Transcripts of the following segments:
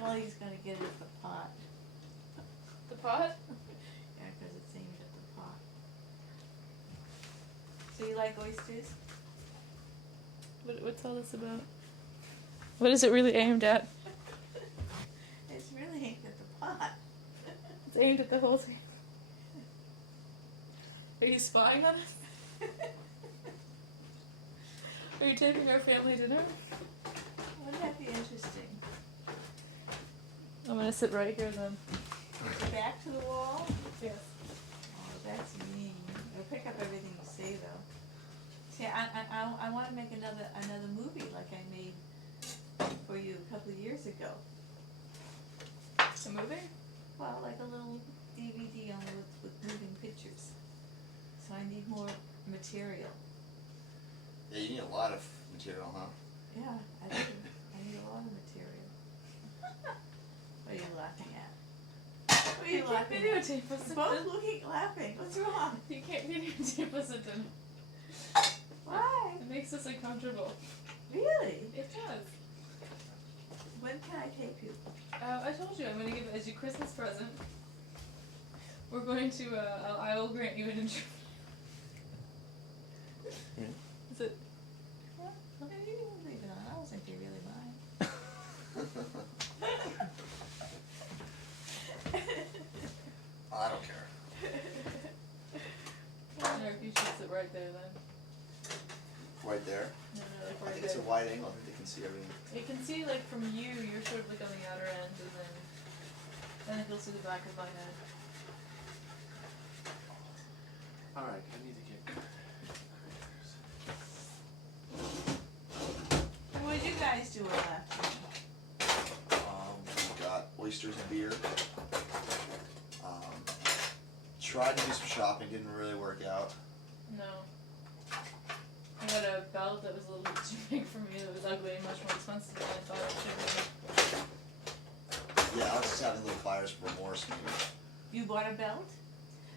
Well, he's gonna get it at the pot. The pot? Yeah, because it's aimed at the pot. So you like oysters? What's all this about? What is it really aimed at? It's really aimed at the pot. It's aimed at the whole thing. Are you spying on us? Are you taping our family dinner? Wouldn't that be interesting? I'm gonna sit right here then. Your back to the wall? Yes. Oh, that's mean. It'll pick up everything you say, though. See, I want to make another movie like I made for you a couple of years ago. A movie? Well, like a little DVD only with moving pictures. So I need more material. Yeah, you need a lot of material, huh? Yeah, I do. I need a lot of material. What are you laughing at? What are you laughing at? Videotape us. Both looking, laughing. What's wrong? You can't videotape us at dinner. Why? It makes us uncomfortable. Really? It does. When can I tape you? I told you I'm going to give it as your Christmas present. We're going to, I will grant you an interview. Is it? Well, you can leave it on. I don't think you really mind. I don't care. Eric, you should sit right there then. Right there? No, like I right think it's a there. wide angle. I think they can see everything. You can see, like, from you, you're sort of like on the outer end, and then I think you'll see the back of my head. Alright, I need to get... What did you guys do last night? We got oysters and beer. Tried to do some shopping, didn't really work out. No. I got a belt that was a little bit too big for me, that was ugly and much more expensive than I thought it should Yeah, I was just having little fires for remorse maybe. You bought a belt?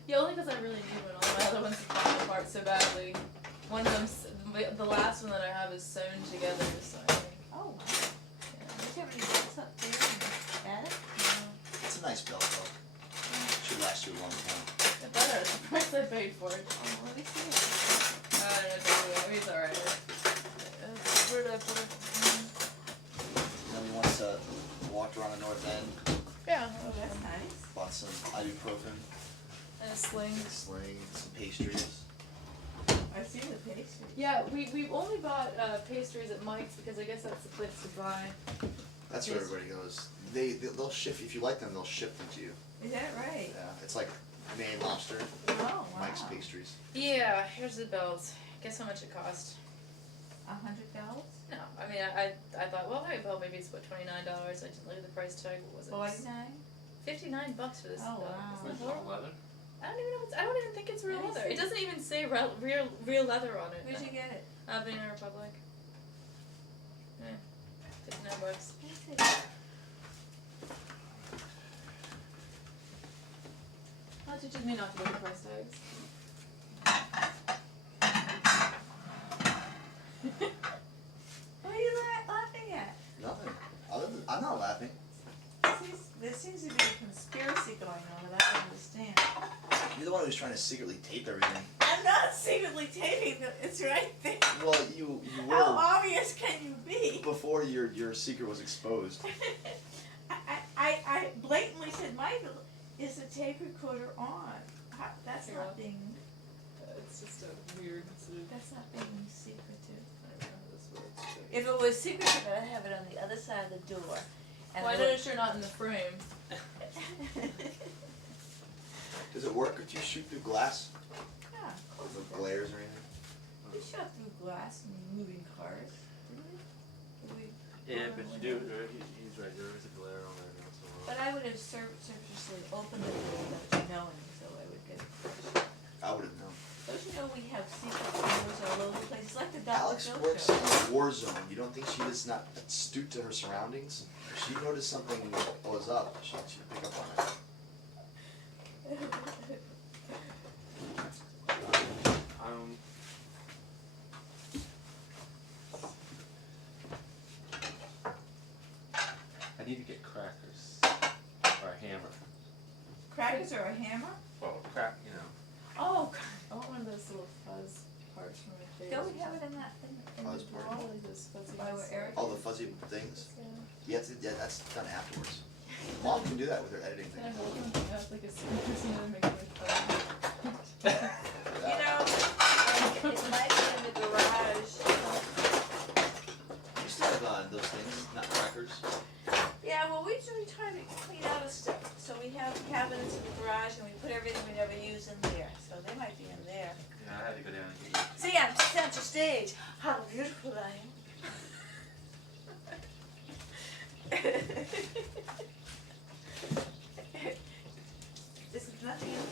be. Yeah, only because I really need one. All my other ones have fallen apart so badly. One of them, the last one that I have is sewn together, so I think. Oh, wow. Yeah. Did you have any belts up there in the attic? It's a nice belt though. Should last you a long time. It better. It's the price I paid for it. Oh, let me see it. I don't know. I mean, it's alright. Where did I put it? Then we once walked around the north end, Yeah. Oh, that's nice. bought some ibuprofen, And a sling. sling, some pastries. I see the pastry. Yeah, we've only bought pastries at Mike's because I guess that's the place to buy. That's where everybody goes. They'll ship, if you like them, they'll ship them to you. Is that right? Yeah, it's like Maine Lobster, Oh, wow. Mike's Pastries. Yeah, here's the bills. Guess how much it cost? $100? No, I mean I thought, well, hey, well, maybe it's what, $29. I didn't look at the price tag. What was it? 49? $59 for this. Oh, wow. Isn't that It's all horrible? leather. I don't even know. I don't even think it's real Let me leather. see. It doesn't even say real leather on it. Where'd you get it? Banana Republic. Yeah, $59. Let me see. How did you mean not to look at the price tags? What are you laughing at? Nothing. I'm not laughing. There seems to be a conspiracy going on that I don't understand. You're the one who's trying to secretly tape everything. I'm not secretly taping them. It's right there. Well, you How were obvious can you be? before your secret was exposed. I blatantly said, Michael, is the tape recorder on? That's Yeah. not being, It's just a weird sort of. that's not being secretive. I don't know how this works. If it was secretive, I'd have it on the other side of the door. And Well, I I would- noticed you're not in the frame. Does it work if you shoot through glass? Yeah, of course No it does. glares or anything? We shot through glass and moving cars, didn't we? Did we? Yeah, but you do, right? He's right, there is a glare on there now, so... But I would have surreptitiously opened the door without you knowing, so I would get crushed. I would have known. Don't you know we have secret doors all over the place? It's like the Dr. Alex Phil works show. in a war zone. You don't think she is not astute to her surroundings? If she noticed something was up, she'd pick up on it. I need to get crackers or a hammer. Crackers or a hammer? Well, crack, you know. Oh, God. I want one of those little fuzz parts from my face. Don't we have it in that, in Fuzz the part. drawer? Like those fuzzy By where ones. Eric All the fuzzy things. Yeah. Yeah, that's done afterwards. Mom can do that with her editing Can I thing. hold them? Yeah, it's like a secret, you know, make them fuzzy. You know, it might be in the garage. You still have those things, not crackers. Yeah, well, we usually try to clean out of stuff, so we have cabinets in the garage and we put everything we never use in there, so they might be in there. Yeah, I had to go down and get See, I'm center stage, how beautiful I am. This is nothing in here.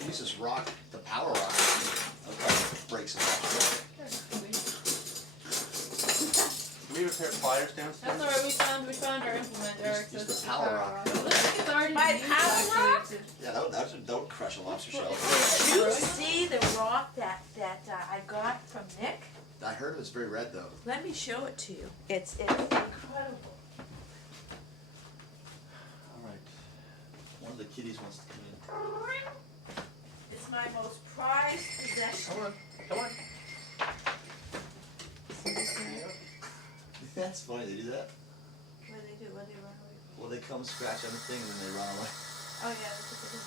You use this rock, the power rock. Okay, breaks it off. Do we have a pair of pliers downstairs? That's alright, we found our implement, Eric. Use So the it's power rock. It looks like it's already My used, power actually, rock? to- Yeah, that would crush a lobster shell. Did you see the rock that I got from Nick? I heard it was very red though. Let me show it to you. It's incredible. Alright. One of the kitties wants to come in. It's my most prized possession. Come on, come on. That's funny, they do that. What do they do? What do they run away from? Well, they come scratch on the thing and then they run away. Oh yeah, that's what they do.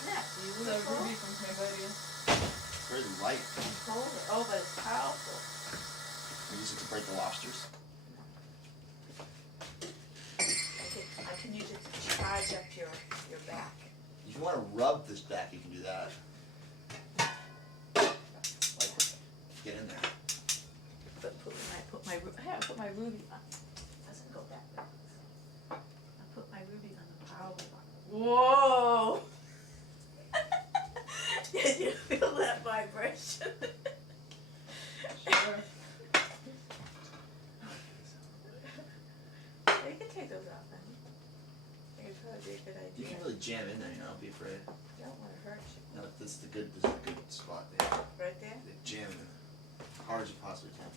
Isn't that The beautiful? ruby from Cambodia. It's very light. Hold it. Oh, but it's powerful. We use it to break the lobsters. I can use it to charge up your back. If you want to rub this back, you can do that. Like, get in there. But I put my ruby on. Doesn't go that way. I put my ruby on the power rock. Whoa! Did you feel that vibration? Sure. You can take those off then. I think it'd probably be a good You idea. can really jam in there, you know, don't be afraid. Don't want to hurt you. No, this is a good spot there. Right there? They jam in as hard as you possibly can.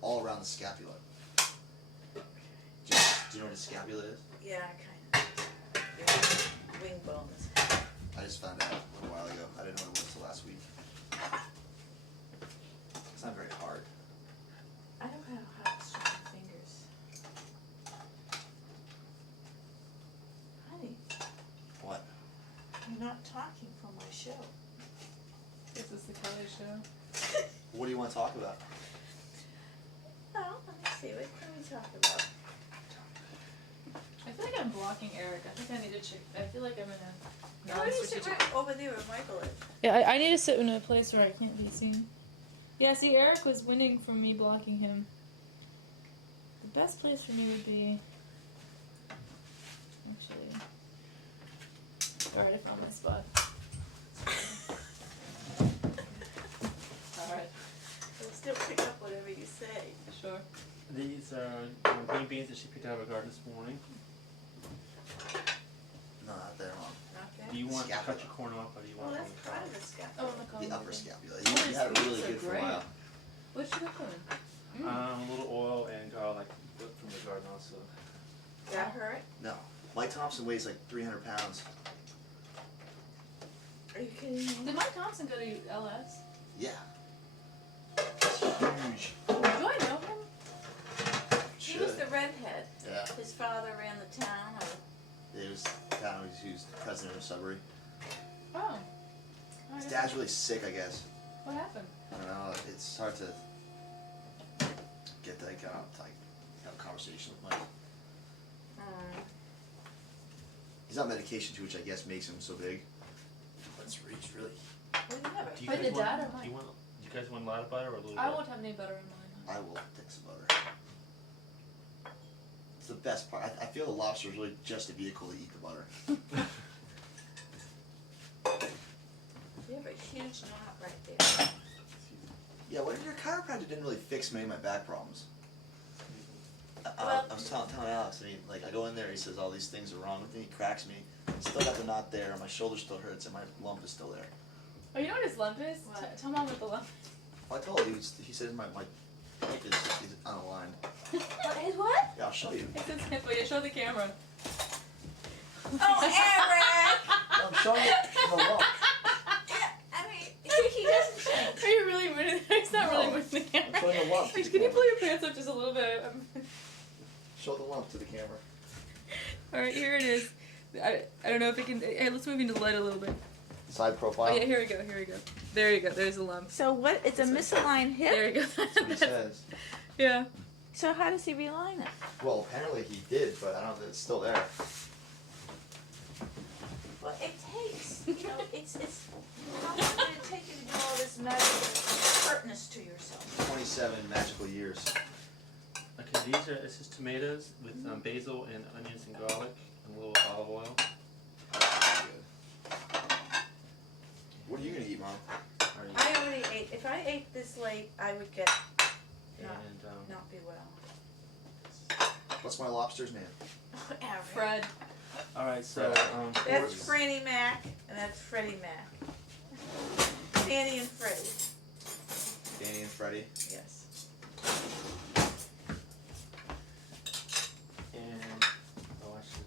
All around the scapula. Do you know what a scapula is? Yeah, kind of. Your wing bones. I just found out a little while ago. I didn't know what it was till last week. It's not very hard. I don't have hot, strong fingers. Honey, What? you're not talking from my show. This is the Kelly show. What do you want to talk about? Well, let me see. What can we talk about? I feel like I'm blocking Eric. I think I need to check. I feel like I'm in a Why don't you sit non-strategic. right over there where Michael is? Yeah, I need to sit in a place where I can't be seen. Yeah, see, Eric was winning from me blocking him. The best place for me would be... Actually... Alright, I found my spot. Alright, We'll still pick up whatever you say. sure. These are green beans that she picked out of her garden this morning. No, not there, Mom. Not Do that? you want to Scapula. cut your corn off or do you Well, want it that's on part the of the scapula. Oh, in the column. The upper scapula. Oh, You these had it really beans are good for a great. while. What'd you put in? cob? A little oil and garlic from the garden also. That hurt? No. Mike Thompson weighs like 300 pounds. Are you kidding me? Did Mike Thompson go to LS? Yeah. It's huge. Do I know him? He was Should. the redhead. Yeah. His father ran the town. Or... He was the president of Sudbury. Oh. His dad's really sick, I guess. What happened? I don't know. It's hard to get that kind of have a conversation with Mike. He's on medication too, which I guess makes him so big. But he's really. What do you have? Do you Wait, guys the want, dad or do Mike? you guys want a lot of butter or a little I bit? won't have any butter in mine. I will take some butter. It's the best part. I feel the lobster is really just a vehicle to eat the butter. You have a huge knot right there. Yeah, what if your chiropractor didn't really fix many of my back problems? Well- I was telling Alex, I mean, like I go in there, he says all these things are wrong with me, he cracks me, still got the knot there, my shoulder still hurts, and my lump is still there. Oh, you know what his lump is? What? Tell Mom what the lump Well, I told you, he said my hip is unaligned. What? show you. It's a sample. Yeah, show the camera. Oh, Eric! I'm showing you the lump. Yeah, I mean, he doesn't change. Are you really moving? He's not really No, moving the camera. I'm showing a lump to Wait, the can you camera. pull your pants up just a little bit? Show the lump to the camera. All right, here it is. I don't know if it can. Hey, let's move into the light a little bit. Side profile. Oh yeah, here we go. Here we go. There you go. There's a lump. So what? It's a misaligned hip? There you go. That's what he says. Yeah. So how does he realign it? Well, apparently he did, but I don't know if it's still there. Well, it takes, it's, how long did it take you to do all this medical pertinence to yourself? 27 magical years. Okay, this is tomatoes with basil and onions and garlic and a little olive oil. Good. What are you gonna eat, Mom? Are you- I already ate, if I ate this late, I would get, And not be well. What's my lobster's name? Fred. all right, so That's Franny Mac, and that's Freddie Mac. Fanny and Freddie, Danny and Freddie. yes. and oh, I should.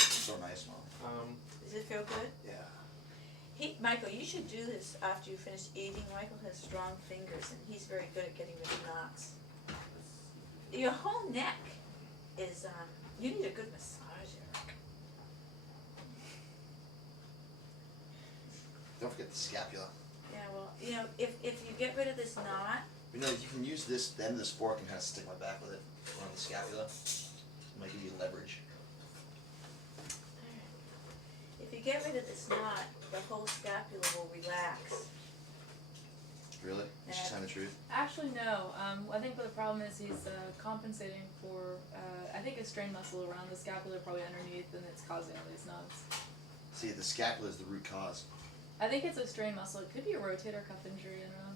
So nice, Mom. Does it feel good? Yeah. Michael, you should do this after you finish eating. Michael has strong fingers, and he's very good at getting rid of knots. Your whole neck is, you need a good massage, Eric. Don't forget the scapula. Yeah, well, if you get rid of this knot, You can use the end of this fork and kind of stick my back with it around the scapula. It might give you leverage. if you get rid of this knot, the whole scapula will relax. Really? You should tell me the truth. Actually, no. I think the problem is he's compensating for. I think a strain muscle around the scapula, probably underneath, and it's causing all these knots. See, the scapula is the root cause. I think it's a strain muscle. It could be a rotator cuff injury. I don't know.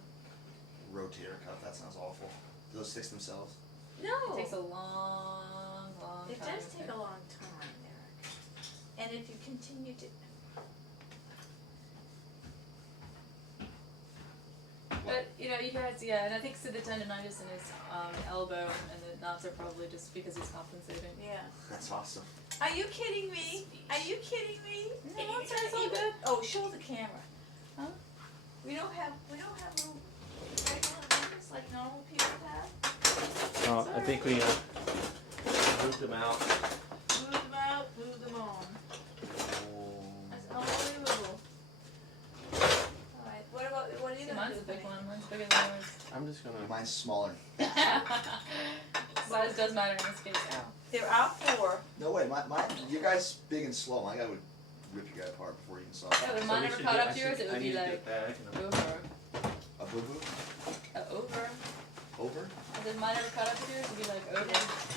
Rotator cuff, that sounds awful. Do those fix themselves? No, It takes a long it time. does take a long time, Eric. And if you continue to, But you guys, yeah, and I think so the tendonitis in his elbow and the knots are probably just because he's compensating. yeah. That's awesome. Are you kidding me? Are you kidding me? No, it's all good. Oh, show the camera. Huh? We don't have little regular numbers like normal people have. I think we moved them out. Move them out, move them on. That's unbelievable. Alright, what are you See, gonna mine's do? a big honey? one. Mine's bigger than yours. I'm just gonna. Mine's smaller. Size does matter in this case. There are 4. No way, my your guy's big and slow. My guy would rip your guy apart before you can solve Yeah, it. but So mine we never should caught get- up to yours. It I would be need to get like back and over. A boo-boo? Over. Over? And then mine never caught up to yours. It'd be like over.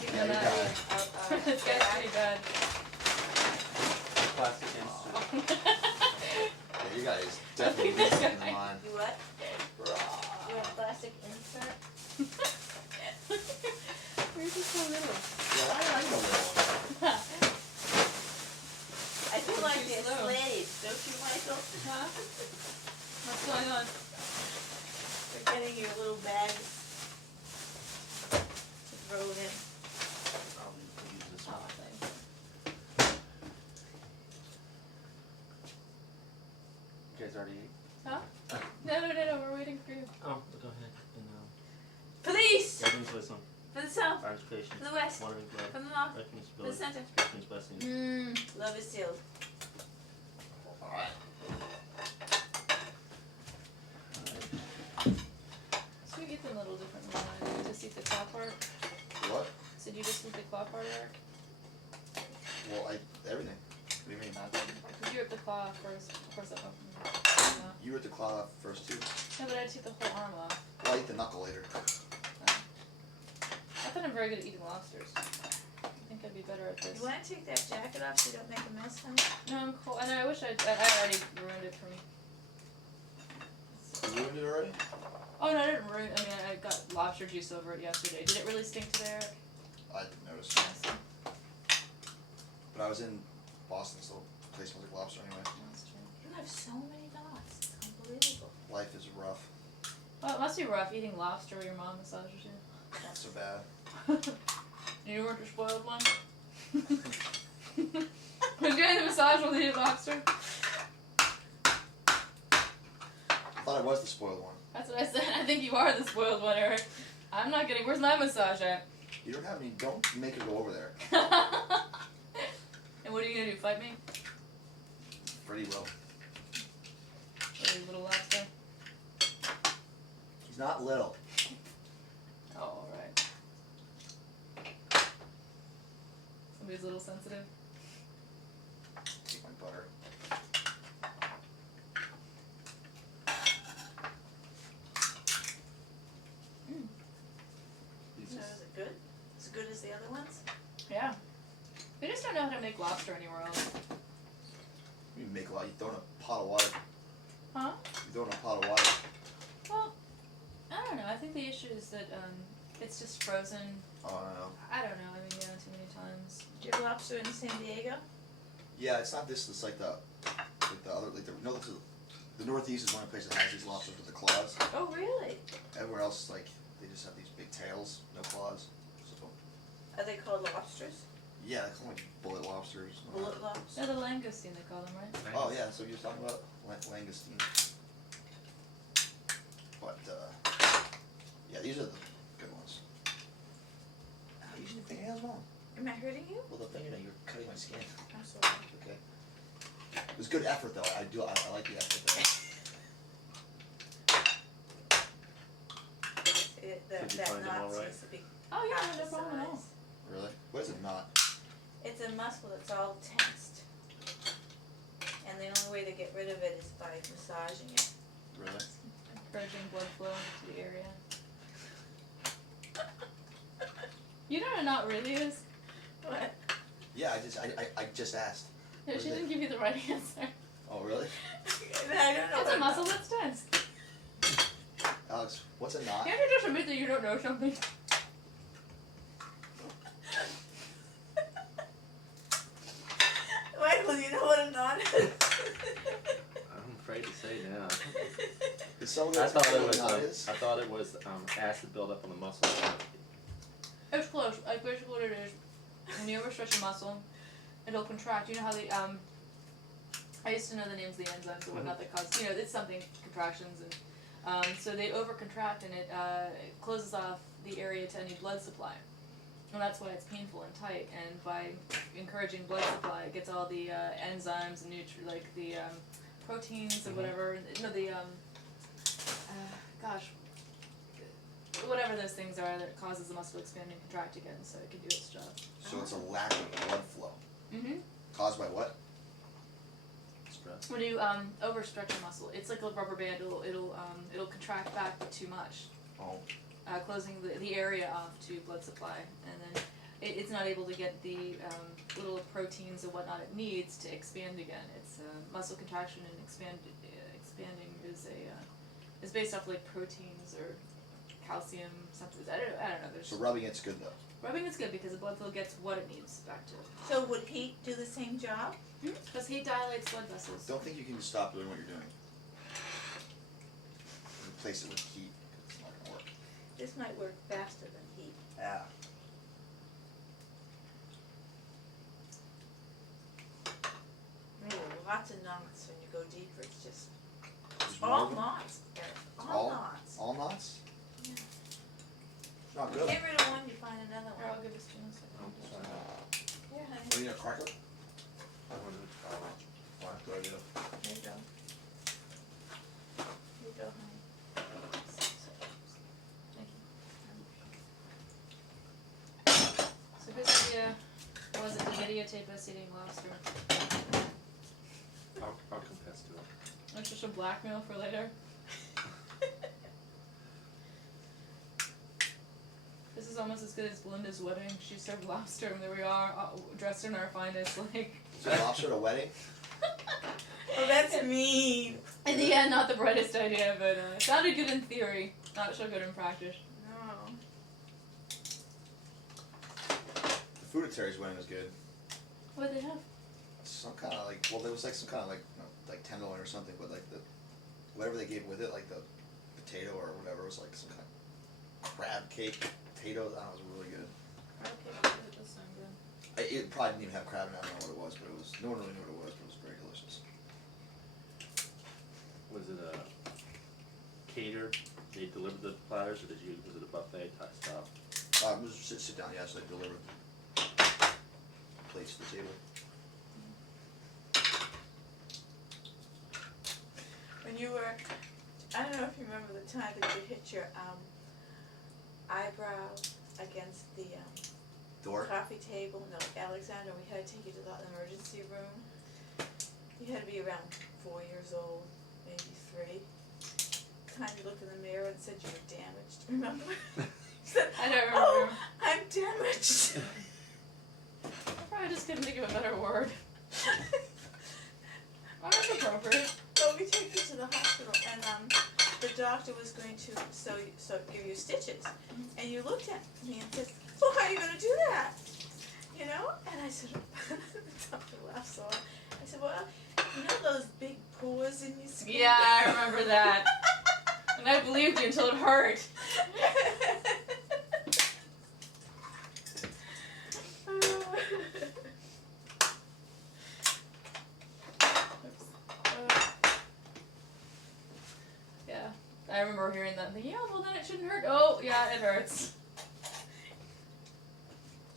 Yeah, you got it. This guy's pretty bad. plastic insert. Yeah, your guy is definitely Look at this weaker than guy. mine. You what? You want a plastic insert? Where's he so little? Yeah, I know that one. I feel like Too they're slow. slaves, don't you, Michael? Huh? What's going on? They're getting your little bag to throw in. I'll use this Oh, one. thanks. You guys already ate? Huh? No, we're waiting for you. Oh, go ahead. And Police! everything's listening. For the south, Fires patience. for the west, Monitoring blood. from the north, Refuge for the blood. center. Refuge blessings. Love is sealed. Alright. So we get them a little different than mine. Did you just eat the claw part? What? So did you just eat the claw part, Eric? Well, everything. What do you mean? Did you rip the claw first? Of course I don't. No. You ripped the claw off first too. No, but I took the whole arm off. Well, I eat the knuckle later. I thought I'm very good at eating lobsters. I think I'd be better at this. You wanna take that jacket off so you don't make a mess, honey? No, I'm cool. I know, I wish I already ruined it for me. You ruined it already? Oh no, I didn't ruin it. I mean, I got lobster juice over it yesterday. Did it really stink today, Eric? I didn't notice. Yes. But I was in Boston, so the place smells like lobster anyway. That's true. You have so many dots, it's unbelievable. Life is rough. Well, it must be rough eating lobster while your mom massages you. Not so bad. You weren't the spoiled one? Was getting the massage while they eat lobster? I thought I was the spoiled one. That's what I said. I think you are the spoiled one, Eric. I'm not getting. Where's my massage at? You don't have any. Don't make her go over there. And what are you gonna do? Fight me? Pretty well. Or you little lobster? He's not little. Oh, alright. Somebody's a little sensitive. Take my butter. So is it good? As good as the other ones? Yeah. They just don't know how to make lobster anywhere else. You make a lot. You throw in a pot of water. Huh? You throw in a pot of water. Well, I don't know. I think the issue is that it's just frozen. Oh, I don't know. I don't know. I mean, yeah, too many times. Do you have lobster in San Diego? Yeah, it's not this. It's like the other, like the Northeast is one of the places that has these lobsters with the claws. Oh, really? Everywhere else, like they just have these big tails, no claws. So Are they called lobsters? yeah, they call them like bullet lobsters. Bullet lobsters? They're the langoustine, they call them, right? Oh yeah, so you're talking about langoustine. But yeah, these are the good ones. How you using your fingernails, Mom? Am I hurting you? Well, the fingernail, you're cutting my skin. Absolutely. Okay. It was good effort though. I like the effort though. Did you That find them knot all right? seems to be Oh, yeah, half no the problem at all. size. Really? What is a knot? It's a muscle that's all tensed. And the only way to get rid of it is by massaging it. Really? Encouraging blood flow to the area. You know what a knot really is? What? Yeah, I just asked. No, What she is it? didn't give you the right answer. Oh really? I don't know. It's a muscle that's tense. Alex, what's a knot? Can't you just admit that you don't know something? Michael, you know what a knot is? I'm afraid to say now. Is someone I gonna tell thought me it what was a knot is? I thought it was acid buildup on the muscle. It's close. Like basically what it is, when you overstretch a muscle, it'll contract. You know how they I used to know the names of the enzymes and whatnot that cause, it's something, contractions, and so they overcontract and it closes off the area to any blood supply. And that's why it's painful and tight, and by encouraging blood supply, it gets all the enzymes and proteins or whatever, whatever those things are that causes the muscle to expand and contract again so it can do its job. So it's a lack of blood flow. Mm-hmm. Caused by what? Stress. When you overstretch a muscle, it's like a rubber band. It'll contract back too much, Oh. closing the area off to blood supply, and then it's not able to get the little proteins and whatnot it needs to expand again. It's muscle contraction and expanding is based off like proteins or calcium something. I don't know. There's So rubbing it's good though. rubbing is good because the blood flow gets what it needs back to it. So would heat do the same job? Because heat dilates blood vessels. Don't think you can just stop doing what you're doing. Replace it with heat, 'cause it's not gonna work. This might work faster than heat. Yeah. Lots of knots when you go deeper. It's just There's more all of them? knots, Eric. All All? knots. All knots? Yeah. It's not You good. get rid of one, you find another Here, I'll one. give this to you in a second. Here, honey. What do you need, a cracker? Why do I get a There you go. Here you go, honey. Thank you. So whose idea was it to videotape us eating lobster? I'll confess to it. That's just a blackmail for later. This is almost as good as Belinda's wedding. She served lobster, and there we are, dressed in our finest, like. So lobster at a wedding? Oh, that's mean. In the end, not the brightest idea, but it sounded good in theory, not so good in practice. No. The food at Terry's wedding was good. What did they have? Some kind of like, well, there was like some kind of like, like tenderloin or something, but like whatever they gave with it, like the potato or whatever, was like some kind of crab cake potatoes. That was really good. Okay, good. It does sound good. It probably didn't even have crab in it. I don't know what it was, but it was. No one really knew what it was, but it was very delicious. Was it a cater? They delivered the platters, or was it a buffet type style? It was sit down. Yeah, so they delivered plates to the table. When you were, I don't know if you remember the time that you hit your eyebrow against the Door. coffee table. No, Alexander, we had to take you to the emergency room. You had to be around 4 years old, maybe 3. Time you looked in the mirror and said you were damaged. Remember? You said, I don't remember. "Oh, I'm damaged." I probably just couldn't think of a better word. Oh, that's appropriate. Well, we took you to the hospital, and the doctor was going to give you stitches, and you looked at me and said, "Well, how are you going to do that?" You know? And I said, the doctor laughed so hard. I said, "Well, you know those big pores in your skin?" Yeah, I remember that. And I believed you until it hurt. Yeah, I remember hearing that and thinking, yeah, well then it shouldn't hurt. Oh, yeah, it hurts.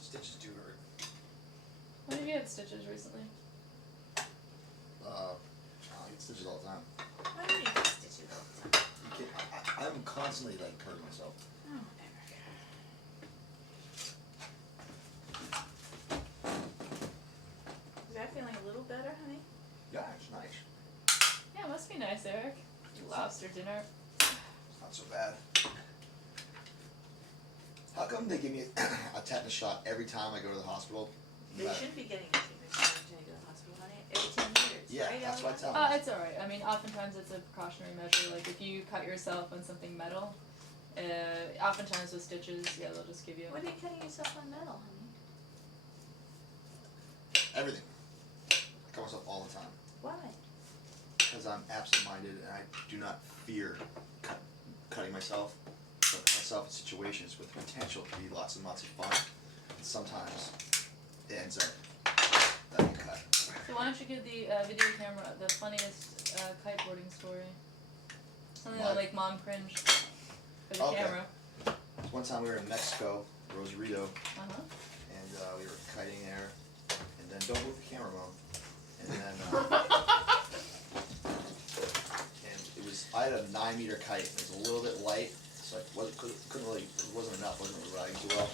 Stitches do hurt. When have you had stitches recently? I get stitches all the time. Why do you get stitches all the time? I'm constantly like hurting myself. Oh, Eric. Is that feeling a little better, honey? Yeah, it's nice. Yeah, it must be nice, Eric. Lobster dinner. It's not so bad. How come they give me a tetanus shot every time I go to the hospital? They shouldn't be getting a tetanus shot when you go to the hospital, honey. Every 10 years, Yeah, right? that's what I tell Alex? them. It's alright. I mean, oftentimes it's a precautionary measure. Like, if you cut yourself on something metal, oftentimes with stitches, yeah, they'll just give you... What are you cutting yourself on metal, honey? Everything. I cut myself all the time. Why? Because I'm absent-minded and I do not fear cutting myself. I put myself in situations with potential to be lots and lots of fun. And sometimes it ends up that I cut. So why don't you give the video camera the funniest kiteboarding story? Something that like mom cringed for the Okay. camera. One time we were in Mexico, Rosarito, Uh-huh. and we were kiting there. And then, don't move the camera, Mom. And then, and it was, I had a 9-meter kite. It was a little bit light, so I couldn't really, it wasn't enough, wasn't really riding too well.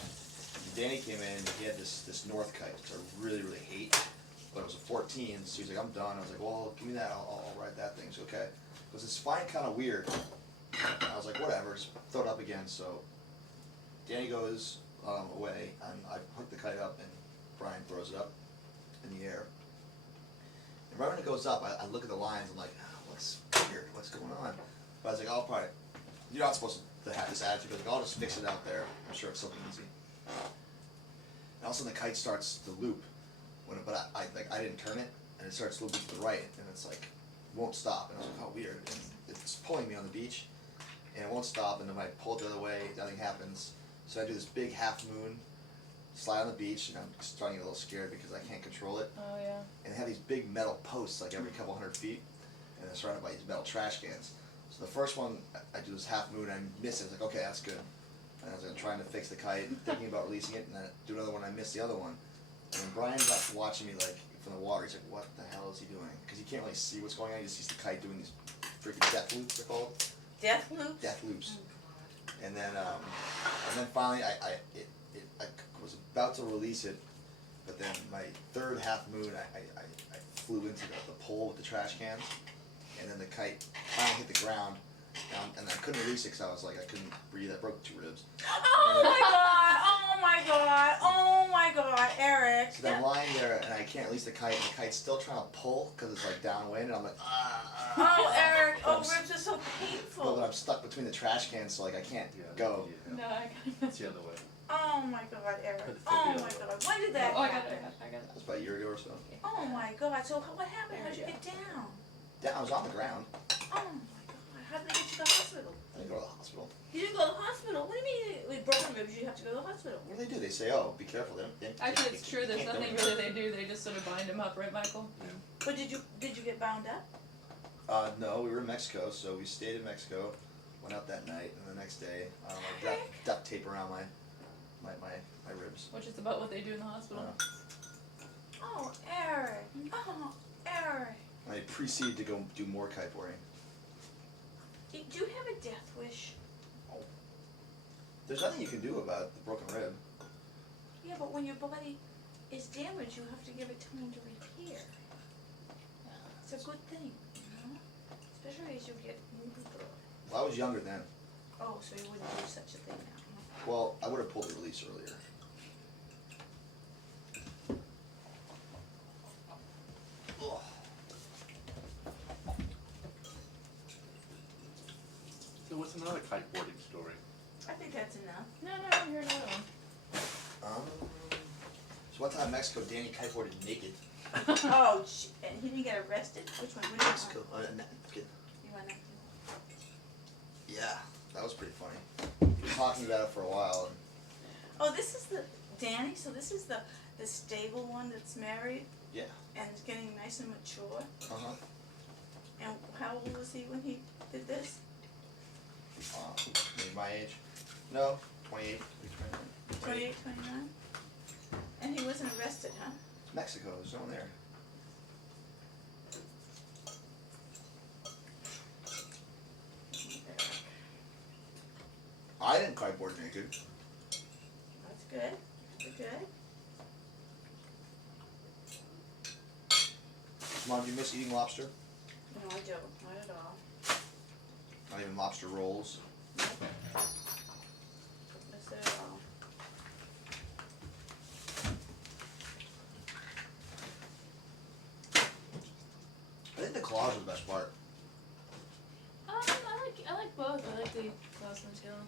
And Danny came in and he had this North kite, which I really, really hate. But it was a 14, so he's like, I'm done. I was like, well, give me that, I'll ride that thing. He's okay. Because it's flying kind of weird. And I was like, whatever, just throw it up again. So Danny goes away, and I hook the kite up, and Brian throws it up in the air. And right when it goes up, I look at the lines, I'm like, oh, what's weird, what's going on? But I was like, I'll probably, you're not supposed to have this attitude, but like, I'll just fix it out there. I'm sure it's something easy. And all of a sudden the kite starts to loop, but I didn't turn it, and it starts looping to the right, and it's like, won't stop. And I was like, how weird. And it's pulling me on the beach, and it won't stop, and then I pull it the other way, nothing happens. So I do this big half moon, slide on the beach, and I'm starting to get a little scared because I can't control it. Oh, yeah. And they have these big metal posts like every couple hundred feet, and they're surrounded by these metal trash cans. So the first one, I do this half moon, and I miss it. I was like, okay, that's good. And I was like, trying to fix the kite, thinking about releasing it, and then I do another one, I miss the other one. And then Brian's like watching me like from the water. He's like, what the hell is he doing? Because he can't really see what's going on. He just sees the kite doing these freaking death loops, they're called. Death loops? Death loops. And then finally I was about to release it, but then my third half moon I flew into the pole with the trash cans, and then the kite finally hit the ground, and I couldn't release it because I was like, I couldn't breathe. I broke 2 ribs. Oh my god! Oh my god! Oh my god, Eric! So then I'm lying there and I can't release the kite, and the kite's still trying to pull because it's like downwind, and I'm like, Oh, Eric! But Oh, I'm s- ribs are so But painful. I'm stuck between the trash cans, so like I can't go. No, I It's got the other way. Oh my god, Eric! Put the Oh fifty my on. god! When did that Oh, I got happen? it. That was about a year ago or so. Oh my god! So what happened? There How'd you we get down? I was on the ground. Oh my god! How did they get you to the hospital? I didn't go to the hospital. You didn't go to the hospital? What do you mean with broken ribs you have to go to the hospital? What do? They say, oh, be careful. Actually, it's true. There's nothing really they do. They just sort of bind them up, right, Michael? But did you get bound up? No, we were in Mexico, so we stayed in Mexico, went out that night, and the next day, I duct tape around my ribs. Which is about what they do in the hospital. Oh, Eric. Oh, Eric. I proceeded to go do more kiteboarding. Do you have a death wish? There's nothing you can do about the broken rib. Yeah, but when your body is damaged, you have to give it time to repair. It's a good thing, you know? Especially as you get older. Well, I was younger then. Oh, so you wouldn't do such a thing now, huh? Well, I would have pulled the release earlier. Ugh. So what's another kiteboarding story? I think that's enough. No, I'm hearing another one. So one time in Mexico, Danny kiteboarded naked. Oh, and he didn't get arrested? Which one? Which Mexico. one? Napkin. You want that too? Yeah, that was pretty funny. We were talking about it for a while, and Oh, this is the Danny. So this is the stable one that's married. Yeah. And is getting nice and mature. uh-huh. And how old was he when he did this? Maybe my age. No, 28. 28, 29. And he wasn't arrested, huh? Mexico, there's no one there. I didn't kiteboard naked. That's good. That's good. Mom, do you miss eating lobster? No, I don't. Not at all. Not even lobster rolls. Don't miss it at all. I think the claws are the best part. I like both. I like the claws and the tail.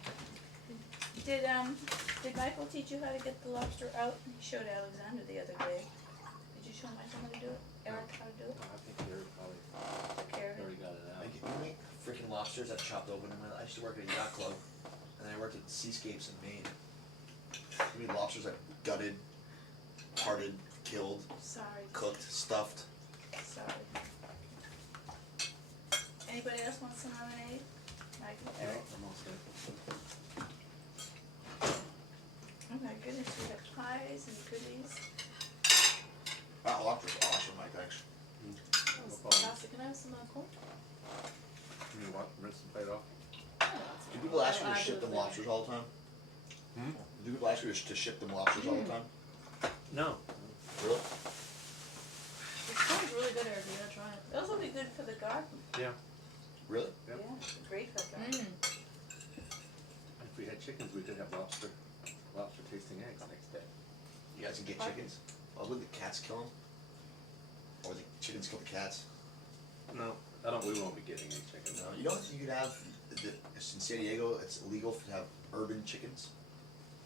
Did Michael teach you how to get the lobster out? He showed Alexander the other day. Did you show Michael how to do it? Eric how to do it? I think Eric probably Took care of it? already got it out. You make freaking lobsters I've chopped open. I used to work at a yacht club, and then I worked at Seascapes in Maine. I mean, lobsters I've gutted, parted, killed, Sorry. cooked, stuffed. Sorry. Anybody else want some lemonade? Michael, Yeah, Eric? I'm all set. Oh my goodness, we have pies and goodies. That lobster's awesome, Mike, thanks. That was fantastic. Can I have some corn? You know what? Rinse the plate off. Do people ask you to I ship do them the lobsters all the time? Hmm? Do people ask you to ship them lobsters all the time? No. Really? This corn's really good, Eric. You gotta try it. Those will be good for the garden. Yeah. Really? Yep. Yeah, great for the garden. If we had chickens, we could have lobster tasting eggs next day. You guys can get chickens? Well, would the cats kill them? Or the chickens kill the cats? No, we won't be getting any chickens. No. You know what you could have? In San Diego, it's illegal to have urban chickens.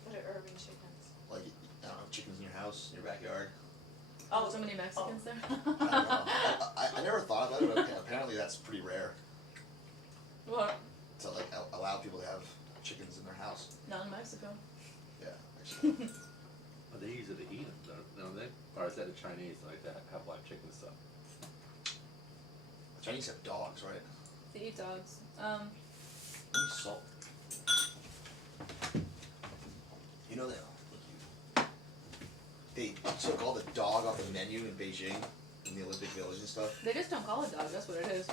What are urban chickens? Like, I don't know, chickens in your house, in your backyard. Oh, so many Mexicans there? I don't know. I never thought about it, but apparently that's pretty rare. What? To like allow people to have chickens in their house. Not in Mexico. Yeah, actually. But they use it to eat them, don't they? Or is that the Chinese like that have live chicken stuff? The Chinese have dogs, right? They eat dogs. Maybe salt. You know that they took all the dog off the menu in Beijing, in the Olympic Village and stuff. They just don't call it dog. That's what it is.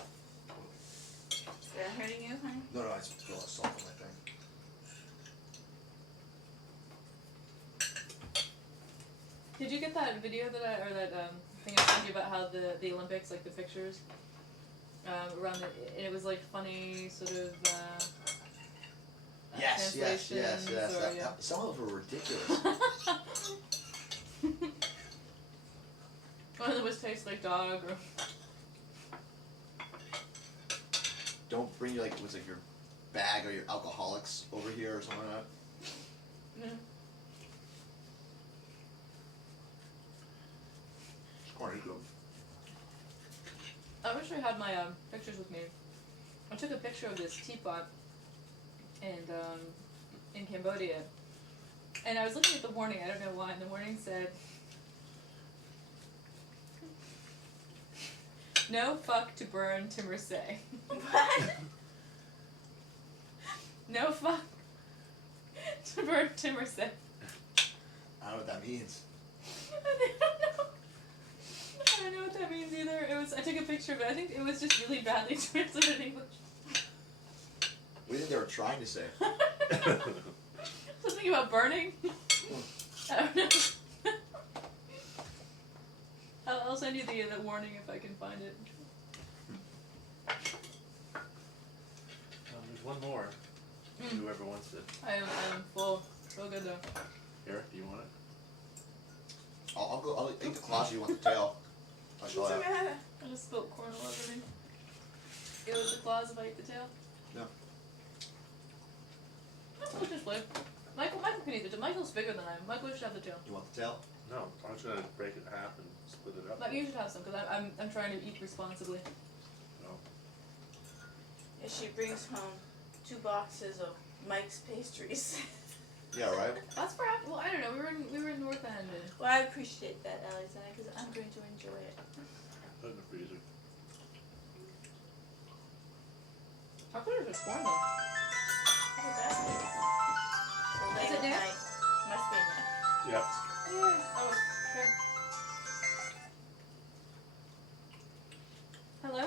They're hurting you, honey? No, I just put a lot of salt on my thing. Did you get that video that thing I sent you about how the Olympics, like the pictures, around and it was like funny sort of. Yes. translations or, yeah. Some of them were ridiculous. One of them was tastes like dog or. Don't bring your your bag or your alcoholics over here or something like that. Yeah. I wish I had my pictures with me. I took a picture of this teapot and in Cambodia. And I was looking at the warning, I don't know why, and the warning said, no fuck to burn to Marseille. What? No fuck to burn to Marseille. I don't know what that means. I don't know what that means either. I took a picture of it. I think it was just really badly translated in English. What do you think they were trying to say? Something about burning? I don't know. I'll send you the warning if I can find it. There's one more. Whoever wants it. I am full. So good though. Eric, do you want it? I'll eat the claws. You want the tail? What's the matter? I just spilled corn all over me. It was the claws if I eat the tail? No. We'll just flip. Michael can eat the tail. Michael's bigger than I am. Michael should have the tail. You want the tail? No, I'm just gonna break it in half and split it up. But you should have some because I'm trying to eat responsibly. No. And she brings home 2 boxes of Mike's pastries. Yeah, right. That's perhaps. Well, I don't know. We were in North End. And Well, I appreciate that, Alexander, because I'm going to enjoy it. Put it in the freezer. I put it in corn though. Oh, that's good. So Is late it at there? night, must be in there. Yep. Yeah. Oh, okay. Hello?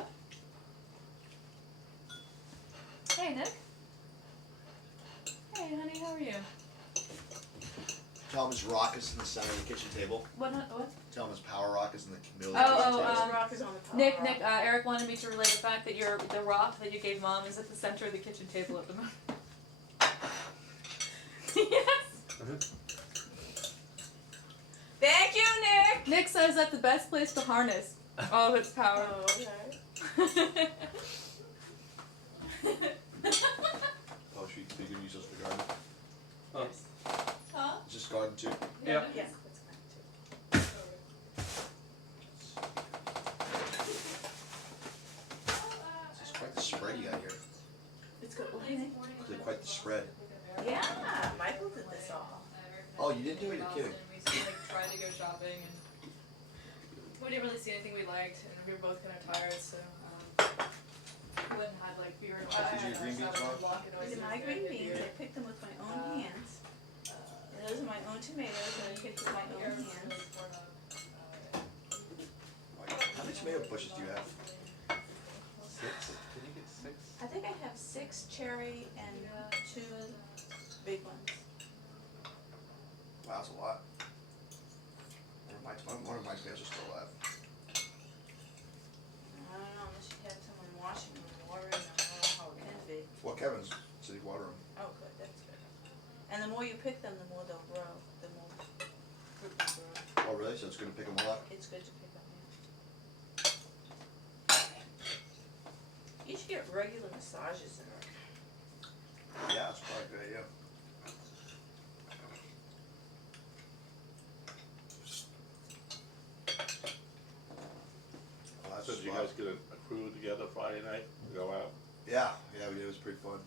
Hey, Nick. Hey, honey, how are you? Tell him his rock is in the center of the kitchen table. What? Tell him his power rock is in the middle Oh, of the kitchen oh, table. The rock is on the power Nick, rock. Eric wanted me to relay the fact that the rock that you gave Mom is at the center of the kitchen table at the moment. Yes! Thank you, Nick! Nick says that's the best place to harness all of its power. Oh, okay. Oh, should we can use those for the garden? Oh. Huh? Is this garden too? Yeah. Yeah, that's fine too. This is quite the spread you got here. It's good. What do you think? This is quite the spread. Yeah, Michael did this all. Oh, you didn't do it? You're kidding. We tried to go shopping and we didn't really see anything we liked and we were both kind of tired, so we went and had like beer and wine. Did your green beans, Mom? These are my green beans. I picked them with my own hands. And those are my own tomatoes that I picked with my own hands. How many tomato bushes do you have? 6? Can you get 6? I think I have 6 cherry and 2 big ones. Wow, that's a lot. One of my tomatoes are still alive. I don't know, unless you had someone washing them and watering them. I don't know how it can be. Well, Kevin's said he'd water them. Oh, good, that's good. And the more you pick them, the more they'll grow. The more fruit will grow. Oh, really? So it's gonna pick them all up? It's good to pick them, yeah. You should get regular massages in her. Yeah, that's probably a good idea. Oh, that's So did you fun. guys get a crew together Friday night to go out? Yeah, we did. It was pretty fun.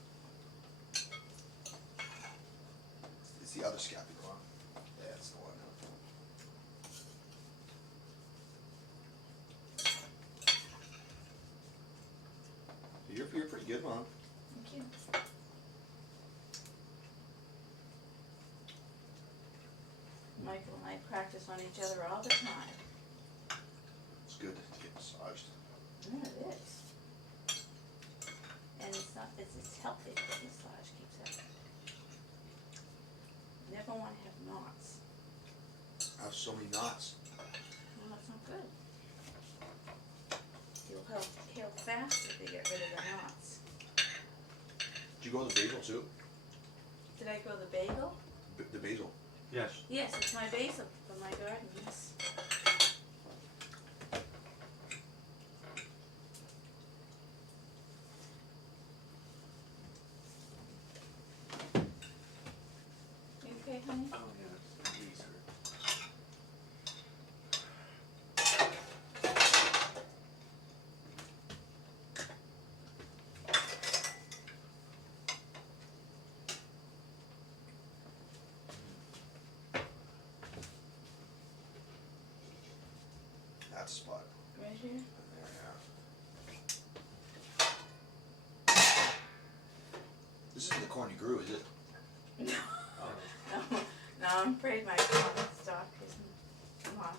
It's the other Scapula one. Yeah, it's the one. You're pretty good, Mom. Thank you. Michael and I practice on each other all the time. It's good to get massaged. Yeah, it is. And it's healthy, the massage keeps it. Never want to have knots. I have so many knots. No, that's not good. You'll heal faster if you get rid of the knots. Did you grow the basil too? Did I grow the bagel? The basil. Yes. Yes, it's my basil from my garden, yes. You okay, honey? Oh, yeah. These are- That's a spot. Right here? In there, yeah. This isn't the corn you grew, is it? No, Oh, no, I'm afraid my corn stock isn't hot.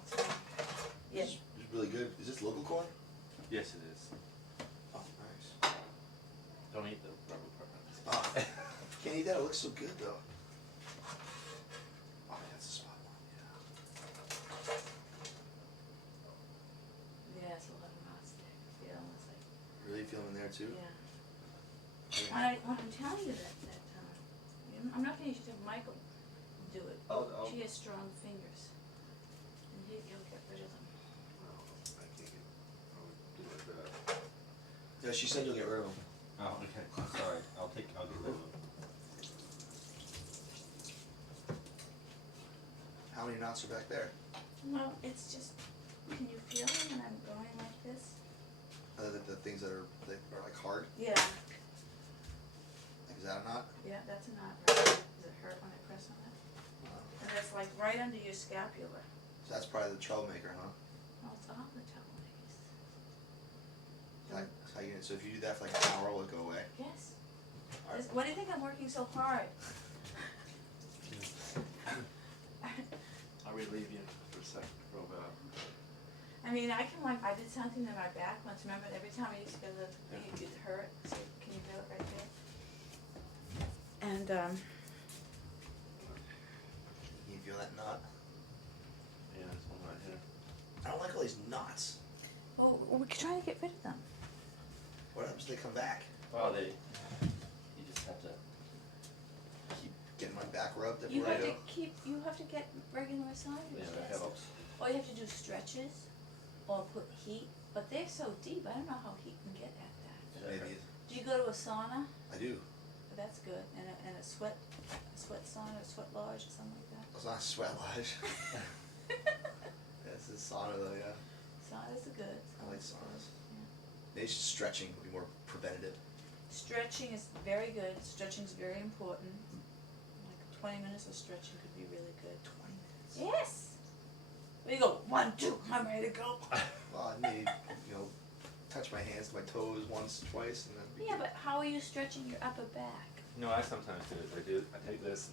Yes. It's really good. Is this local corn? Yes, it is. Oh, nice. Don't eat the rubber part. Oh, can't eat that. It looks so good though. Oh, that's a spot one. Yeah, it's a lot of knots there. Yeah, it's like, Yeah. Really feeling there too. yeah. Yeah. When I'm telling you that, I'm not gonna have Michael do it. Oh, oh. She has strong fingers. And he'll get rid of them. well, I can't get, I would do it that. Yeah, she said you'll get rid of them. Oh, okay, I'm sorry, I'll get rid of them. How many knots are back there? Well, it's just, can you feel them when I'm going like this? The things that are like hard. Yeah, Like, is that a knot? yeah, that's a knot right there. Does it hurt when I press on it? Uh, And it's like right under your scapula. so that's probably the troublemaker, huh? Well, it's all the troubles. That's how you, so if you do that for like an hour, will it go away? Yes. Alright. Why do you think I'm working so hard? I'll relieve you for a second, rub it up. I mean, I did something to my back once, remember, every time I used to go to the thing, it hurt, so can you feel it right there? And, Can you feel that knot? Yeah, there's one right here. I don't like all these knots. well, we're trying to get rid of them. What happens if they come back? Well, you just have to, Keep getting my back rubbed You everywhere I have go. to you have to get regular massages, yeah, that yes. helps. Or you have to do stretches, or put heat, but they're so deep, I don't know how heat can get at that. Maybe Do you go to a sauna? I do. That's good, and a sweat sauna, a sweat lodge, or something like that. It's not a sweat lodge. It's a sauna though, yeah. Saunas are good. I like saunas. Yeah. Maybe just stretching would be more preventative. Stretching is very good, stretching is very important. Like 20 minutes of stretching could be really good. 20 minutes. Yes! There you go, 1, 2, I'm ready to go. Well, I need, touch my hands to my toes once, twice, and then. Yeah, but how are you stretching your upper back? No, I sometimes do it. I take this,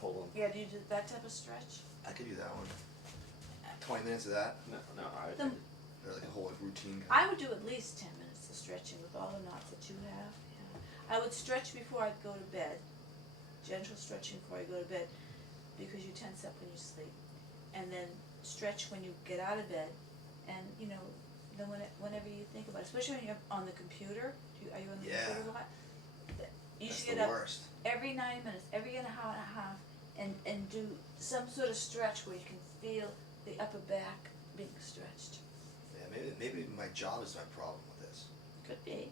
pull them. Yeah, do you do that type of stretch? I could do that one. 20 minutes of that, No, The- or like a whole routine. I would do at least 10 minutes of stretching with all the knots that you have. Yeah. I would stretch before I'd go to bed, gentle stretching before I go to bed, because you tense up when you sleep. And then stretch when you get out of bed, and then whenever you think about it, especially when you're on the computer. Are you on the Yeah. computer a lot? You That's should the get up worst. every 90 minutes, every an hour and a half, and do some sort of stretch where you can feel the upper back being stretched. Yeah, maybe my job is my problem with this. Could be,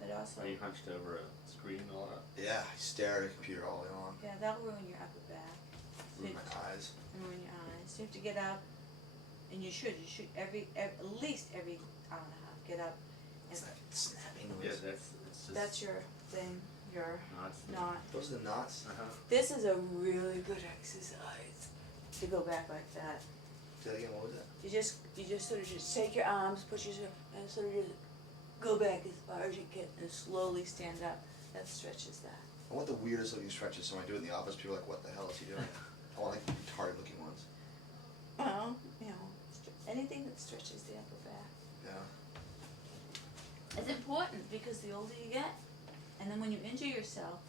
but also, Are you hunched over a screen a lot? Yeah, I stare at a computer all day long. yeah, that'll ruin your upper back. Ruin my eyes. And ruin your eyes. So you have to get up, and you should at least every hour and a half, get up. And It's that snapping Yeah, noise. it's just. that's your thing, your knots. knot. Those are the knots. Uh-huh. This is a really good exercise to go back like that. Say that again, what was that? You just sort of just take your arms, push yourself, and sort of just go back as far as you can, and slowly stand up. That stretches that. I want the weirdest looking stretches, so when I do it in the office, people are like, what the hell is he doing? I want like retarded looking ones. Well, anything that stretches the upper back. Yeah. It's important because the older you get, and then when you injure yourself,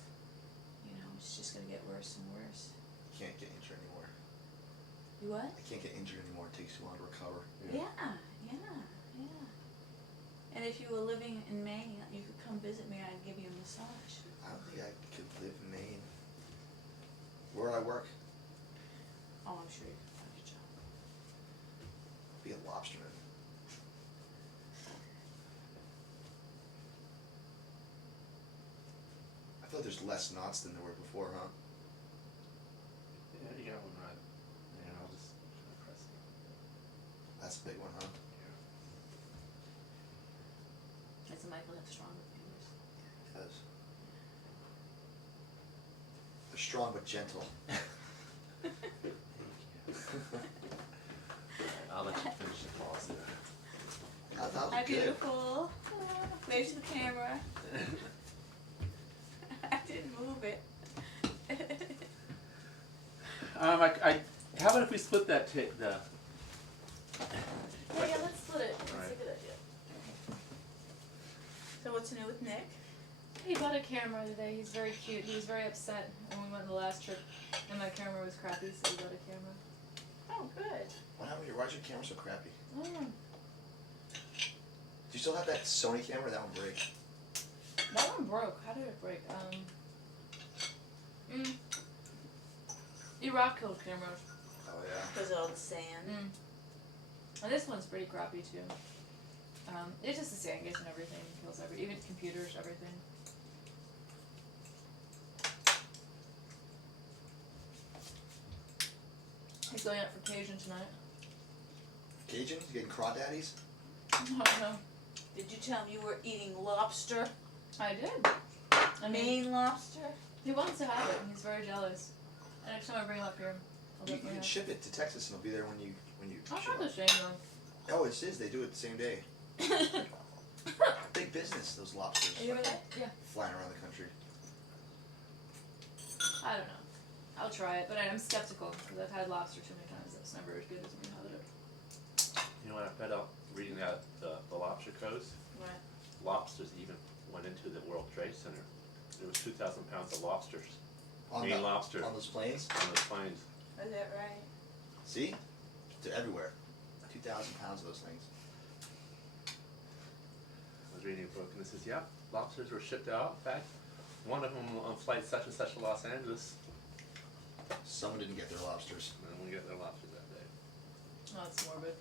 it's just gonna get worse and worse. You can't get injured anymore. You what? I can't get injured anymore. It takes too long to recover. Yeah. And if you were living in Maine, you could come visit me. I'd give you a massage. I don't think I could live in Maine. Where would I work? Oh, I'm sure you could find a job. Be a lobsterman. I feel like there's less knots than there were before, huh? Yeah, you got one right. And I'll just press it. That's a big one, huh? That's a Michael have stronger fingers. It does. They're strong but gentle. I'll let you finish the policy. That was Hi, good. beautiful. Wave to the camera. I didn't move it. How about if we split that the Yeah, let's split it. That's Right. a good idea. So what's new with Nick? He bought a camera today. He's very cute. He was very upset when we went on the last trip and my camera was crappy, so he bought a camera. Oh, good. What happened? Why is your camera so crappy? Mm. Do you still have that Sony camera? That one break. That one broke. How did it break? Iraq killed cameras. Oh yeah. Because of all the sand. And this one's pretty crappy too. It's just the sand gets and everything. Kills even computers, everything. He's going out for Cajun tonight. Cajun? You getting crawdaddies? I don't know. Did you tell him you were eating lobster? I did. I mean, Maine lobster? he wants to have it and he's very jealous. And next time I bring him up here, I'll You definitely can have ship it to Texas and it'll be there when you I'll ship have it. the shame Oh, it is. They do it the same day. though. Big business. Those lobsters Are you ever there? Yeah. flying around the country. I don't know. I'll try it, but I'm skeptical because I've had lobster too many times. It's never as good as when you have it. You know what I found out reading that the lobster coast? What? Lobsters even went into the World Trade Center. There was 2,000 pounds of lobsters, On Maine the- lobster, On those planes? on those planes. Is that right? See? They're everywhere. 2,000 pounds of those things. I was reading a book and it says, yeah, lobsters were shipped out. In fact, one of them on flight such and such to Los Angeles, Someone didn't get their lobsters. and we got their lobsters that day. Oh, it's morbid.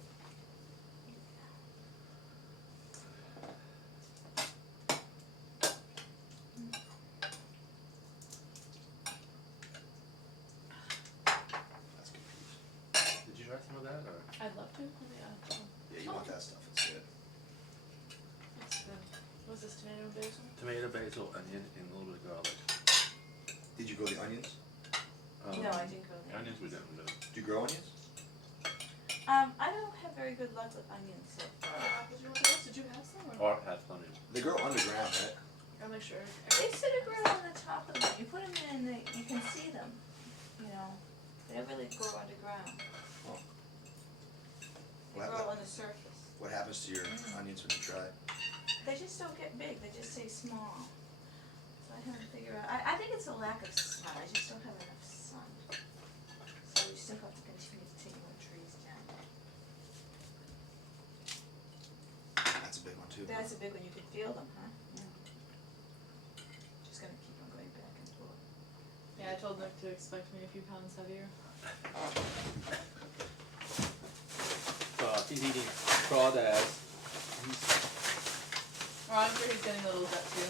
That's good piece. Did you try some of that or? I'd love to. Yeah. Yeah, you want that stuff. It's good. That's good. What's this, tomato and basil? Tomato, basil, onion, and a little bit of garlic. Did you grow the onions? No, I didn't go there. Onions we don't do. Do you grow onions? I don't have very good luck with onions so far. Did you want those? Did you have some? Or? Or have onion. They grow underground, right? I'll make sure. They sort of grow on the top of them. You put them in, you can see them. You know, they don't really grow underground. Oh. They What, grow what, on the surface. what happens to your onions when you try? They just don't get big. They just stay small. So I haven't figured out. I think it's a lack of sun. I just don't have enough sun. So we still have to continue to take more trees down. That's a big one too. That's a big one. You can feel them, huh? Yeah. Just gonna keep on going back and forth. Yeah, I told Nick to expect me a few pounds heavier. if he's eating crawdads, Oh, I'm sure he's getting a little bit too.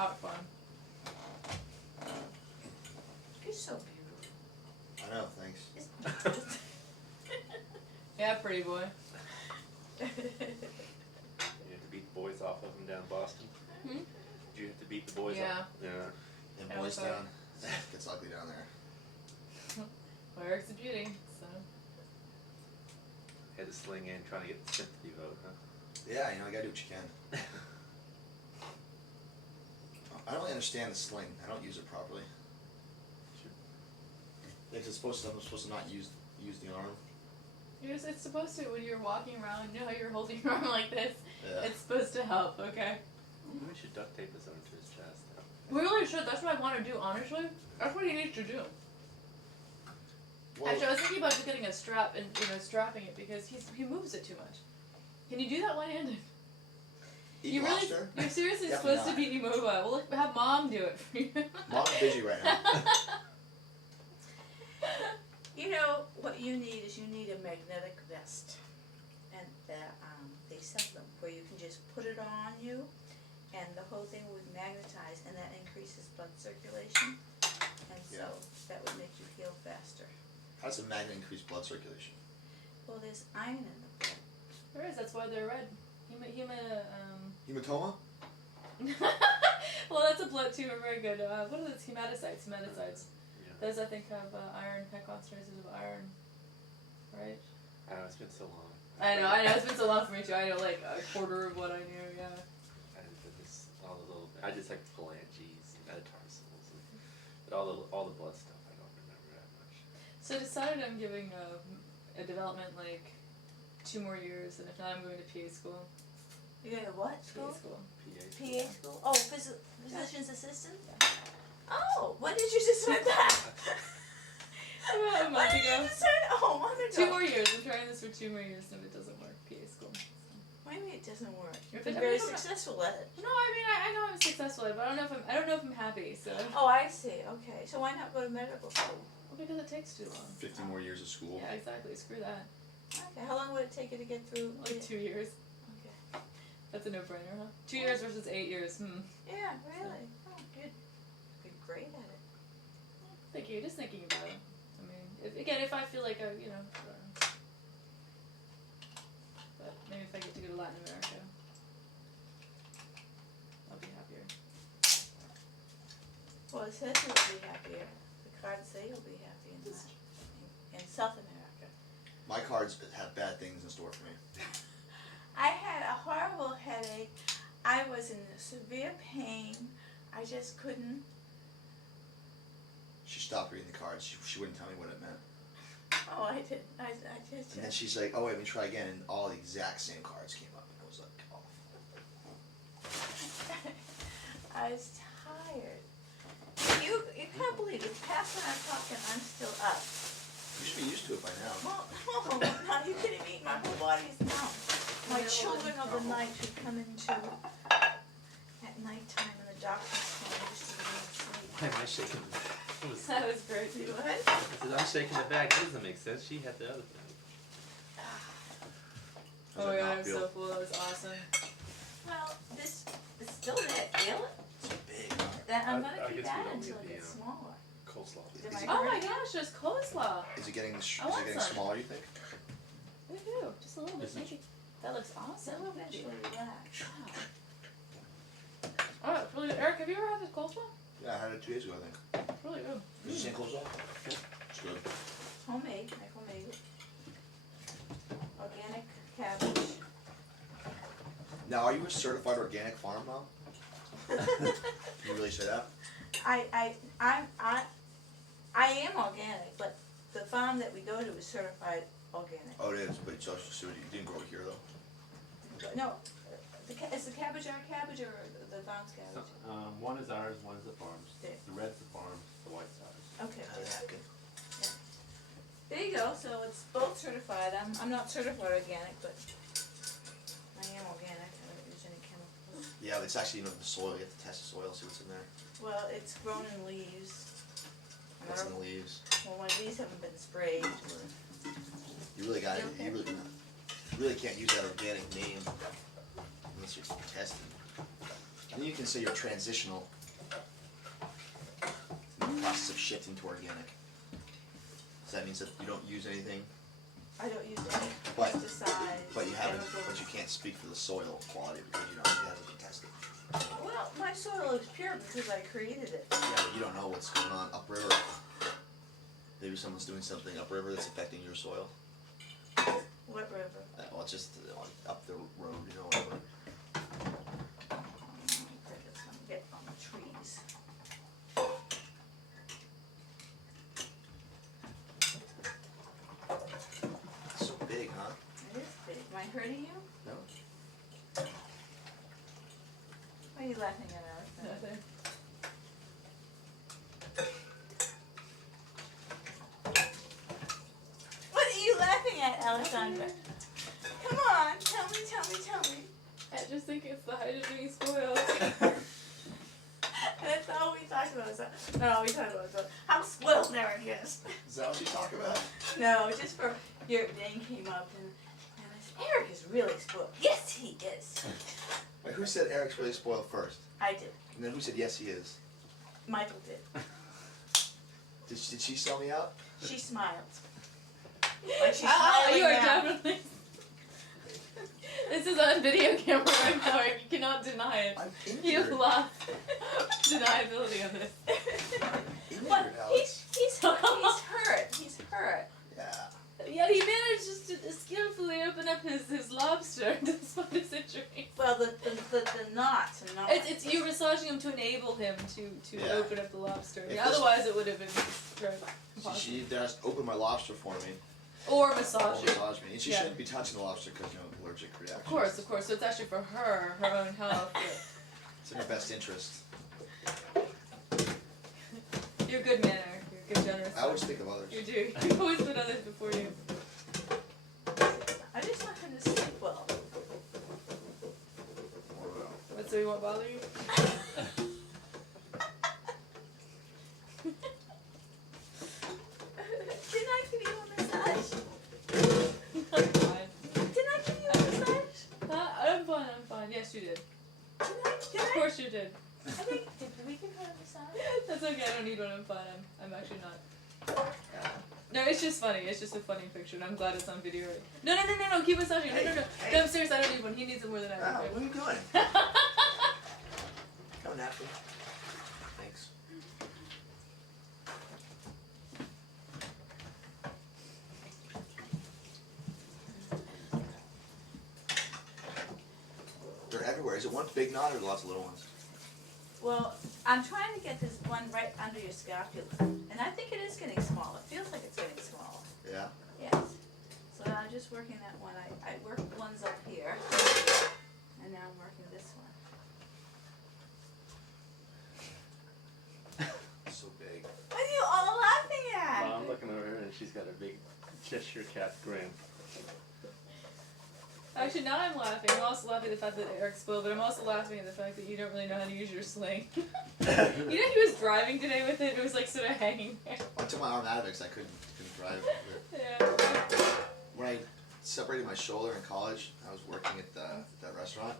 Out fun. You're so beautiful. I know, thanks. It's- Yeah, pretty boy. You have to beat the boys off of them down in Boston. Hmm? Did you have to beat the boys Yeah. off? Yeah. And Yeah, boys okay. down. It gets ugly down there. Well, Eric's a beauty, so. Had to sling in trying to get the sympathy vote, huh? Yeah, you know, you gotta do what you can. I don't really understand the sling. I don't use it properly. It's supposed to, I'm supposed to not use the arm. It's supposed to, when you're walking around, you know how you're holding your arm like this? Yeah. It's supposed to help, okay? Maybe we should duct tape this onto his chest. We really should, that's what I want to do, honestly. That's what he needs to do. Well, Actually, I was thinking about just getting a strap and, strapping it because he moves it too much. Can you do that one-handed? eat You lobster? you're seriously Definitely supposed to be immobile. Well, look, have mom do it for you. Mom's busy right now. You know, what you need is you need a magnetic vest. And they sell them where you can just put it on you and the whole thing would magnetize and that increases blood circulation. And so Yeah. that would make you heal faster. How does a magnet increase blood circulation? Well, there's iron in the blood. There is, that's why they're red. Hematoma? Well, that's a blood tumor, very good. What are those? Hematocytes. Yeah. Those, I think, have iron, high concentrations of iron, right? I know, it's been so long. I know, it's been so long for me too. I know like a quarter of what I knew, yeah. I just like phalanges and metatarsals, but all the blood stuff I don't remember that much. So I decided I'm giving a development like 2 more years, and if not, I'm going to PA school. You got a what PA school? school. PA school? Oh, physician's assistant? Oh, when did you decide that? About a When month did you ago. decide? Oh, a month ago. 2 more years. I'm trying this for 2 more years, and if it doesn't work, PA school. What do you mean it doesn't work? You've If been it- very if I'm- successful at it. No, I mean I know I'm successful, but I don't know if I'm happy. So Oh, I see. Okay. So why not go to medical school? well, because it takes too long. 50 more years of school. Yeah, exactly. Screw that. Okay. How long would it take you to get through? Like 2 years. Okay. That's a no-brainer, huh? 2 years versus 8 years. Yeah, really. Oh, you'd be great at it. Thank you. Just thinking about it. I mean, if I feel like I, but maybe if I get to go to Latin America, I'll be happier. Well, it says you'll be happier. The cards say you'll be happy in South America. My cards have bad things in store for me. I had a horrible headache. I was in severe pain. I just couldn't. She stopped reading the cards. She wouldn't tell me what it meant. Oh, I did. I just. And then she's like, oh wait, let me try again, and all the exact same cards came up. And I was like, oh. I was tired. You can't believe it's past 9 o'clock and I'm still up. You should be used to it by now. Well, now you kidding me? My whole body's numb. My children of the night who come into at nighttime and the doctors come used to be asleep. Why am I shaking the bag? That was great. See what? I said, I'm shaking the bag. That doesn't make sense. She had the other thing. Does Oh my it god, not I'm feel so full. That was awesome. Well, this is still there. Feel it? so big? Then I'm I gonna keep guess we that don't until need it gets the, smaller. Coleslaw. Is Is it it, Oh my gosh, there's coleslaw. is it getting, I is want it getting some. smaller, you think? Woohoo, just a little bit. This is- Maybe. That looks Then awesome. we'll eventually relax. Oh, it's really good. Eric, have you ever had this coleslaw? Yeah, I had it 2 days ago, I think. It's really good. Is it the same coleslaw? It's good. Homemade, I homemade it. Organic cabbage. Now, are you a certified organic farm mom? Can you really say that? I am organic, but the farm that we go to is certified organic. Oh, it is, but so you didn't grow it here though? No, is the cabbage our cabbage or the farm's So, cabbage? one is ours, one is the farm's. There. The red's the farm, the white's ours. Okay, Napkin. there you go, so it's both certified. I'm not certified organic, but I am organic. I don't use any chemicals. Yeah, it's actually, the soil, you have to test the soil, see what's in there. Well, it's grown in leaves. And I What's in don't- the leaves. Well, my leaves haven't been sprayed. You really got it, Okay. you really can't use that organic name unless you're tested. And then you can say you're transitional in the process of shifting to organic. So that means that you don't use anything, I don't use any But- pesticides. but you haven't, chemicals. but you can't speak for the soil quality because you haven't been tested. Well, my soil is pure because I created it. Yeah, but you don't know what's going on upriver. Maybe someone's doing something upriver that's affecting your soil. What river? Well, it's just up the road, whatever. Crickets gonna get on the trees. It's so big, huh? It is big. Am I hurting you? No? Why are you laughing at Alex? Nothing. What are you laughing at, Alexandra? Come on, tell me. I just think it's the height of being spoiled. That's all we talk about. No, we talk about how spoiled Eric is. Is that what you talk about? No, just for your name came up and I said, Eric is really spoiled. Yes, he is. Wait, who said Eric's really spoiled first? I did. And then who said yes he is? Michael did. Did she sell me out? She smiled. Like she's Oh, smiling you are now. definitely. This is on video camera right now. You cannot deny it. I'm You injured. lost deniability on this. Injured, But Alex. he's hurt. He's hurt. Yeah. Yet he managed just to skillfully open up his lobster despite his injury. Well, the knots are not. It's you're massaging him to enable him to Yeah. open up the lobster. I mean, If this- otherwise, it would have been very She impossible. just opened my lobster for me. Or Or massage it. massage me. And she Yeah. shouldn't be touching the lobster because, allergic reactions. Of course. So it's actually for her own health. It's in her best interest. You're a good manner. You're a good, generous. I always think of others. You do. You've always put others before you. I just want him to sleep well. What, so he won't bother you? Didn't I give you a massage? I'm fine. Didn't I give you a massage? I'm fine. Yes, you did. Did Of I? course you did. I think, did we give her a massage? That's okay. I don't need one. I'm fine. I'm actually not. No, it's just funny. It's just a funny picture, and I'm glad it's on video. No. Keep massaging. No. No, I'm serious. I don't need one. He needs it more than I Oh, do. what are you doing? No napkin. Thanks. They're everywhere. Is it one big knot or lots of little ones? Well, I'm trying to get this one right under your scapula, and I think it is getting smaller. It feels like it's getting smaller. Yeah. Yes. So I'm just working that one. I worked ones up here, and now I'm working this one. So big. What are you all laughing at? Well, I'm looking over her and she's got a big Cheshire cat grin. Actually, now I'm laughing. I'm also laughing at the fact that Eric's spoiled, but I'm also laughing at the fact that you don't really know how to use your sling. You know, he was driving today with it. It was like sort of hanging there. I took my arm out of it because I couldn't drive with it. Yeah. When I separated my shoulder in college, I was working at that restaurant.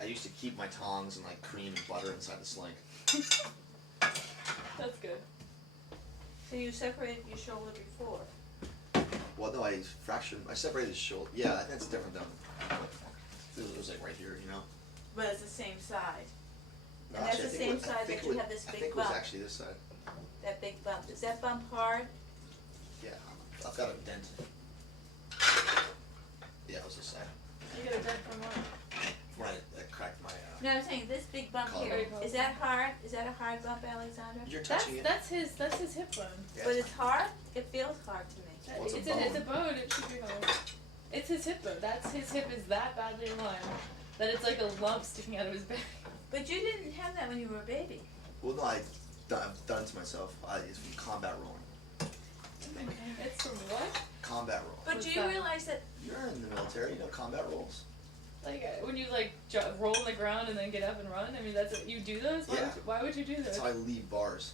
I used to keep my tongs and like cream and butter inside the sling. That's good. So you separated your shoulder before. Well, no, I separated the shoulder. Yeah, I think it's different though. It was like right here, you know. But it's the same side. No, And that's actually, the I think same it was- I side think that it you was- have this I big think it was bump. actually this side. That big bump. Is that bump hard? Yeah, I've got a dent. Yeah, it was this side. You got a dent from what? When I cracked my. No, I'm saying this big bump Collar. here. Is that hard? Is that a hard bump, Alexandra? You're That's touching it. that's his hip bone. Yeah, But it's hard? It feels hard to me. Well, it's a It's a bone. It should be hard. It's his hip bone. That's his hip is that badly aligned that it's like a lump sticking out of his back. But you didn't have that when you were a baby. Well, no, I've done it to myself. It's from combat rolling. It's from what? Combat roll. But What's do you that? realize that You're in the military, you know combat rolls. Like when you like roll on the ground and then get up and run. I mean, that's what you do those. Yeah. Why would you do those? That's how I leave bars.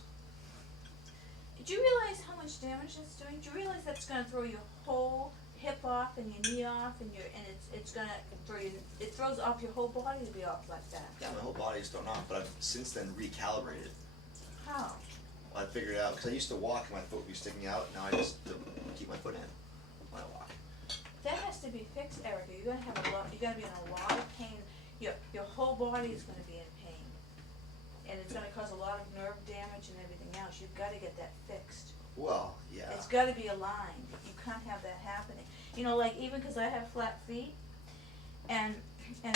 do you realize how much damage that's doing? Do you realize that's gonna throw your whole hip off and your knee off and it's gonna throw you it throws off your whole body to be off like that. Yeah, my whole body's thrown off, but I've since then recalibrated. How? I figured it out because I used to walk and my foot would be sticking out. Now I just keep my foot in when I walk. That has to be fixed, Erica. You're gonna have you're gonna be in a lot of pain. Your whole body is gonna be in pain. And it's gonna cause a lot of nerve damage and everything else. You've gotta get that fixed. Well, yeah. It's gotta be aligned. You can't have that happening. You know, like even because I have flat feet and I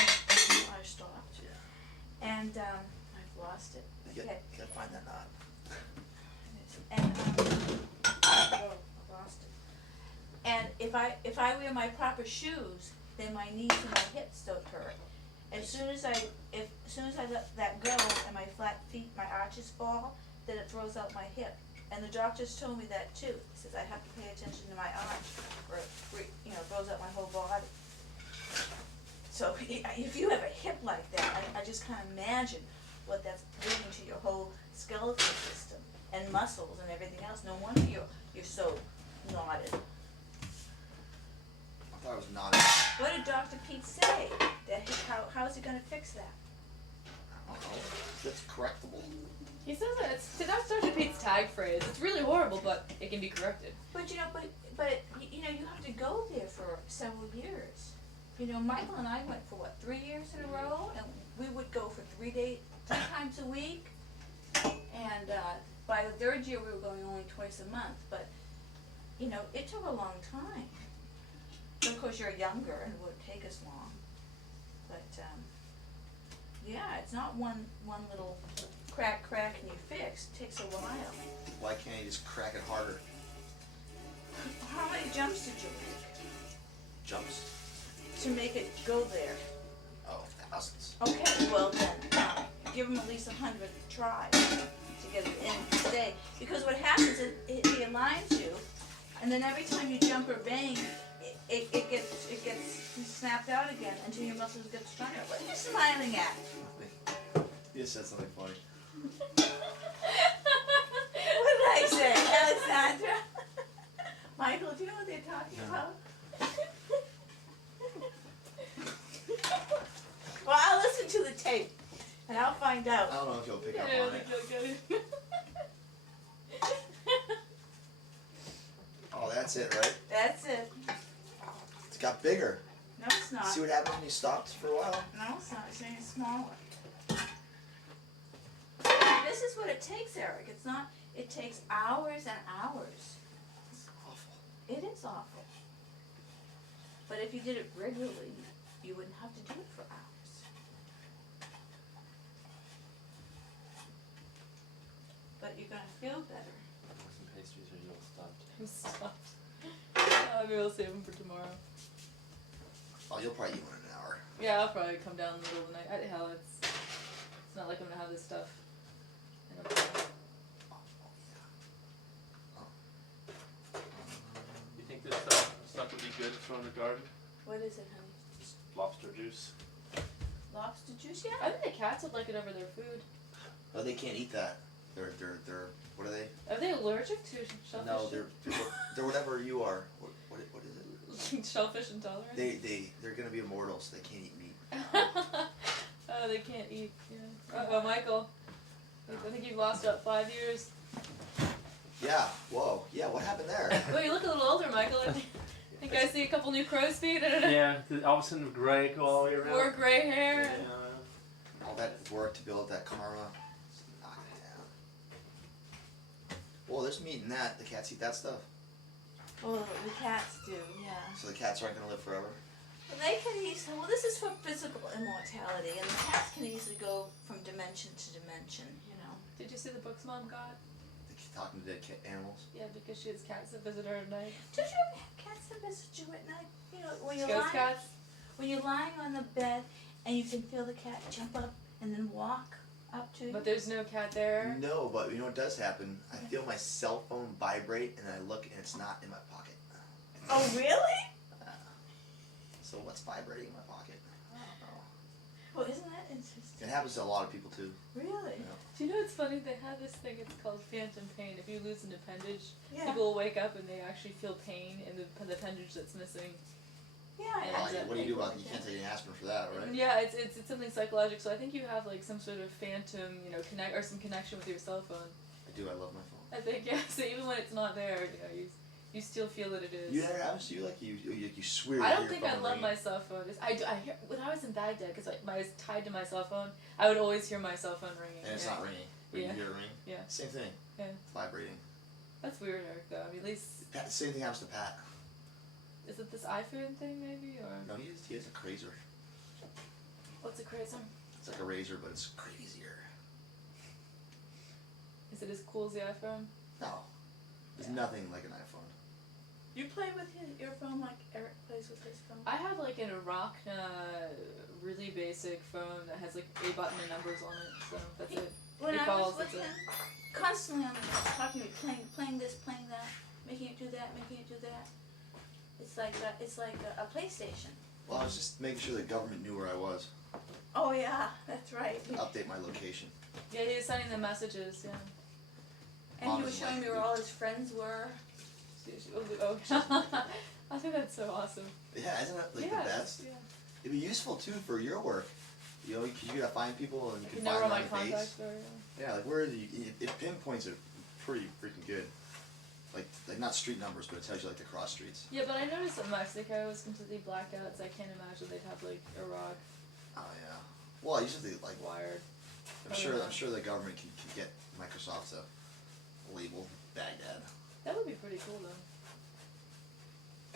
stopped. Yeah. And I've lost it. You Okay. gotta find that knot. And oh, I lost it. And if I wear my proper shoes, then my knees and my hips don't hurt. As soon as I let that go and my flat feet, my arches fall, then it throws out my hip. And the doctors told me that too. He says I have to pay attention to my arch, or it throws out my whole body. So if you have a hip like that, I just can't imagine what that's doing to your whole skeletal system and muscles and everything else. No wonder you're so knotted. I thought I was knotted. What did Dr. Pete say? How is he gonna fix that? I don't know. That's correctable. He says that that's Dr. Pete's tag phrase. It's really horrible, but it can be corrected. But you have to go there for several years. Michael and I went for 3 years in a row, and we would go for 3 times a week. And by the third year, we were going only twice a month. But it took a long time. So of course you're younger and it wouldn't take as long. But, yeah, it's not one little crack and you fix. It takes a while. Why can't you just crack it harder? How many jumps did you make Jumps? to make it go there? Oh, thousands. Okay, well then, give them at least 100 tries to get it in to stay. Because what happens is he aligns you, and then every time you jump or bang, it gets snapped out again until your muscles get stronger. What are you smiling at? You just said something funny. What did I say, Alexandra? Michael, do you know what they're talking about? Well, I'll listen to the tape, and I'll find out. I don't know if you'll pick up Yeah, I on think it. you'll get it. Oh, that's it, right? That's it. It's got bigger. No, it's not. See what happened when you stopped for a while? No, it's not. It's getting smaller. This is what it takes, Eric. It's not. It takes hours and hours. It's awful. It is awful. But if you did it regularly, you wouldn't have to do it for hours. But you're gonna feel better. Some pastries or you'll stop. I'm stuffed. Maybe we'll save them for tomorrow. Oh, you'll probably eat one in an hour. Yeah, I'll probably come down in the middle of the night. Hell, it's not like I'm gonna have this stuff. in a bowl. You think this stuff would be good to throw in the garden? What is it, honey? Just lobster juice. Lobster juice? I Yeah. think the cats would like it over their food. Oh, they can't eat that. They're, what are they? Are they allergic to shellfish? No, they're whatever you are. What is it? Shellfish intolerant? They're gonna be immortals. They can't eat meat. Oh, they can't eat. Yeah. Uh-oh, Michael. I think you've lost about 5 years. Yeah. Whoa. Yeah. What happened there? Well, you look a little older, Michael. I think I see a couple new crow's feet. Yeah, all of a sudden gray go all the way around. More gray hair. Yeah. All that work to build that karma. Knock it down. Well, there's meat in that. The cats eat that stuff. Well, the cats do, yeah. So the cats aren't gonna live forever. Well, they can easily, well, this is for physical immortality, and the cats can easily go from dimension to dimension, you know. Did you see the books Mom got? They keep talking to dead animals. Yeah, because she has cats that visit her at night. Did you ever have cats that visit you at night? You know, when you're Ghost lying, cats? when you're lying on the bed and you can feel the cat jump up and then walk up to you. But there's no cat there. No, but you know what does happen? I feel my cell phone vibrate, and I look, and it's not in my pocket. Oh, really? So what's vibrating in my pocket? I don't know. Well, isn't that interesting? It happens to a lot of people too. Really? Yeah. Do you know what's funny? They have this thing, it's called phantom pain. If you lose an appendage, Yeah. people will wake up and they actually feel pain in the appendage that's missing. Yeah, And Well, ends up what do you do about it? making- You can't take an aspirin for that, right? Yeah, it's something psychological. So I think you have like some sort of phantom, connect or some connection with your cell phone. I do. I love my phone. I think yeah. So even when it's not there, you still feel that it is. You never happens to you? Like you swear. I you don't hear think I phone love ringing. my cell phone. I hear when I was in Baghdad because I was tied to my cell phone. I would always hear my cell phone ringing. And it's not ringing. But Yeah. you hear it ring. Yeah. Same thing. Yeah. Vibrating. That's weird, Eric. Though I mean, at least Pat, same thing happens to Pat. is it this iPhone thing maybe or No, he has a crazer. what's a crazy? It's like a razor, but it's crazier. Is it as cool as the iPhone? No, there's Yeah. nothing like an iPhone. You play with your phone like Eric plays with his phone? I have like an Iraq really basic phone that has like a button and numbers on it, so that's it. When It I calls, was with that's him, constantly on the phone, talking to me, playing this, playing that, making it do that, making it do that. It's like a PlayStation. Well, I was just making sure the government knew where I was. Oh yeah, that's right. Update my location. Yeah, he was sending them messages, yeah. And he was showing me where all his friends were. Oh, I think that's so awesome. Yeah, isn't that like yeah, the best? Yeah. It'd be useful too for your work. You know, because you gotta find people and you You can know find where them my on the base. contacts are, yeah. Yeah, like where it pinpoints it pretty freaking good. Like not street numbers, but it tells you like the cross streets. Yeah, but I noticed that Mexico was completely blacked out, so I can't imagine they'd have like Iraq Oh yeah. Well, I usually like. wired. I'm sure the government can get Microsoft to label Baghdad. That would be pretty cool though.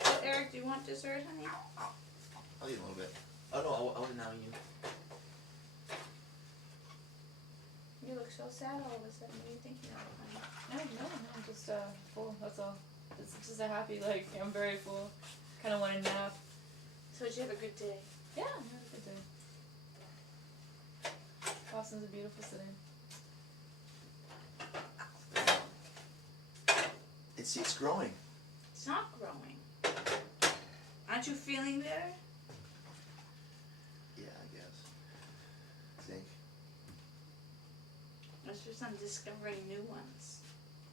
So Eric, do you want dessert, honey? I'll eat a little bit. Oh no, I want to now you. You look so sad all of a sudden. What are you thinking of, honey? No, I'm just full. That's all. It's just a happy I'm very full. Kind of want a nap. So did you have a good day? Yeah, I had a good day. Boston's a beautiful city. It's growing. It's not growing. Aren't you feeling better? Yeah, I guess. I think. That's just I'm discovering new ones.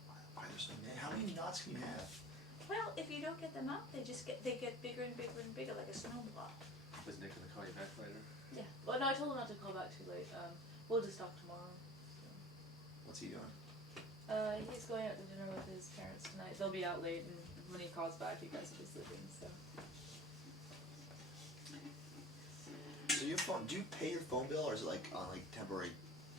Why are there so many? How many knots can you have? Well, if you don't get them up, they get bigger and bigger and bigger like a snowball. Was Nick gonna call you back later? Yeah. Well, no, I told him not to call back too late. We'll just talk tomorrow. What's he doing? He's going out to dinner with his parents tonight. They'll be out late, and when he calls back, you guys will be sleeping. So. So your phone? Do you pay your phone bill, or is it like on temporary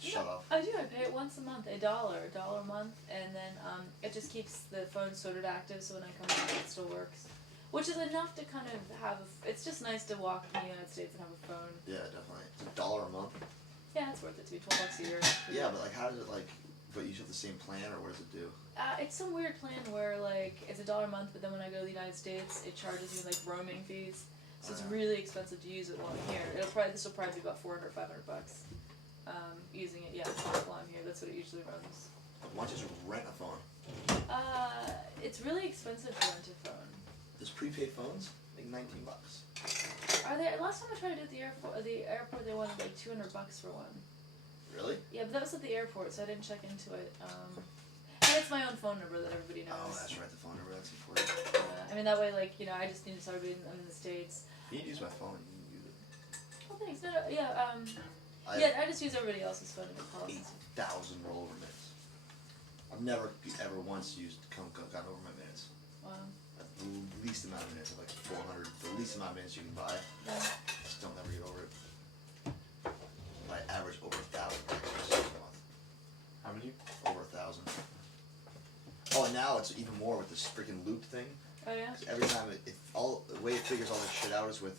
shut off? I do. I pay it once a month, $1 a month, and then it just keeps the phone sort of active. So when I come back, it still works. Which is enough to kind of have. It's just nice to walk in the United States and have a phone. Yeah, definitely. It's $1 a month. Yeah, it's worth it to be $12 a year. Yeah, but how does it But you have the same plan, or what does it do? It's some weird plan where it's $1 a month, but then when I go to the United States, it charges me roaming fees. So it's really expensive to use it while I'm here. This will probably be about $400, $500. Using it, while I'm here. That's what it usually runs. Why don't you just rent a phone? It's really expensive to rent a phone. There's prepaid phones, like $19. Are there? Last time I tried to do it at the airport, they wanted $200 for one. Really? Yeah, but that was at the airport, so I didn't check into it. And it's my own phone number that everybody knows. Oh, that's right, the phone number, that's important. I mean, that way, I just need to tell everybody I'm in the States. You need to use my phone, you can use it. Oh, thanks. No, yeah, I just use everybody else's phone to make calls. 8,000 rollover minutes. I've never, ever once gotten over my minutes. Wow. The least amount of minutes, like 400, the least amount of minutes you can buy. Yeah. Just don't ever get over it. I average over 1,000 minutes a month. How many? Over 1,000. Oh, and now it's even more with this freaking loop thing. Oh, yeah? 'Cause every time the way it figures all this shit out is with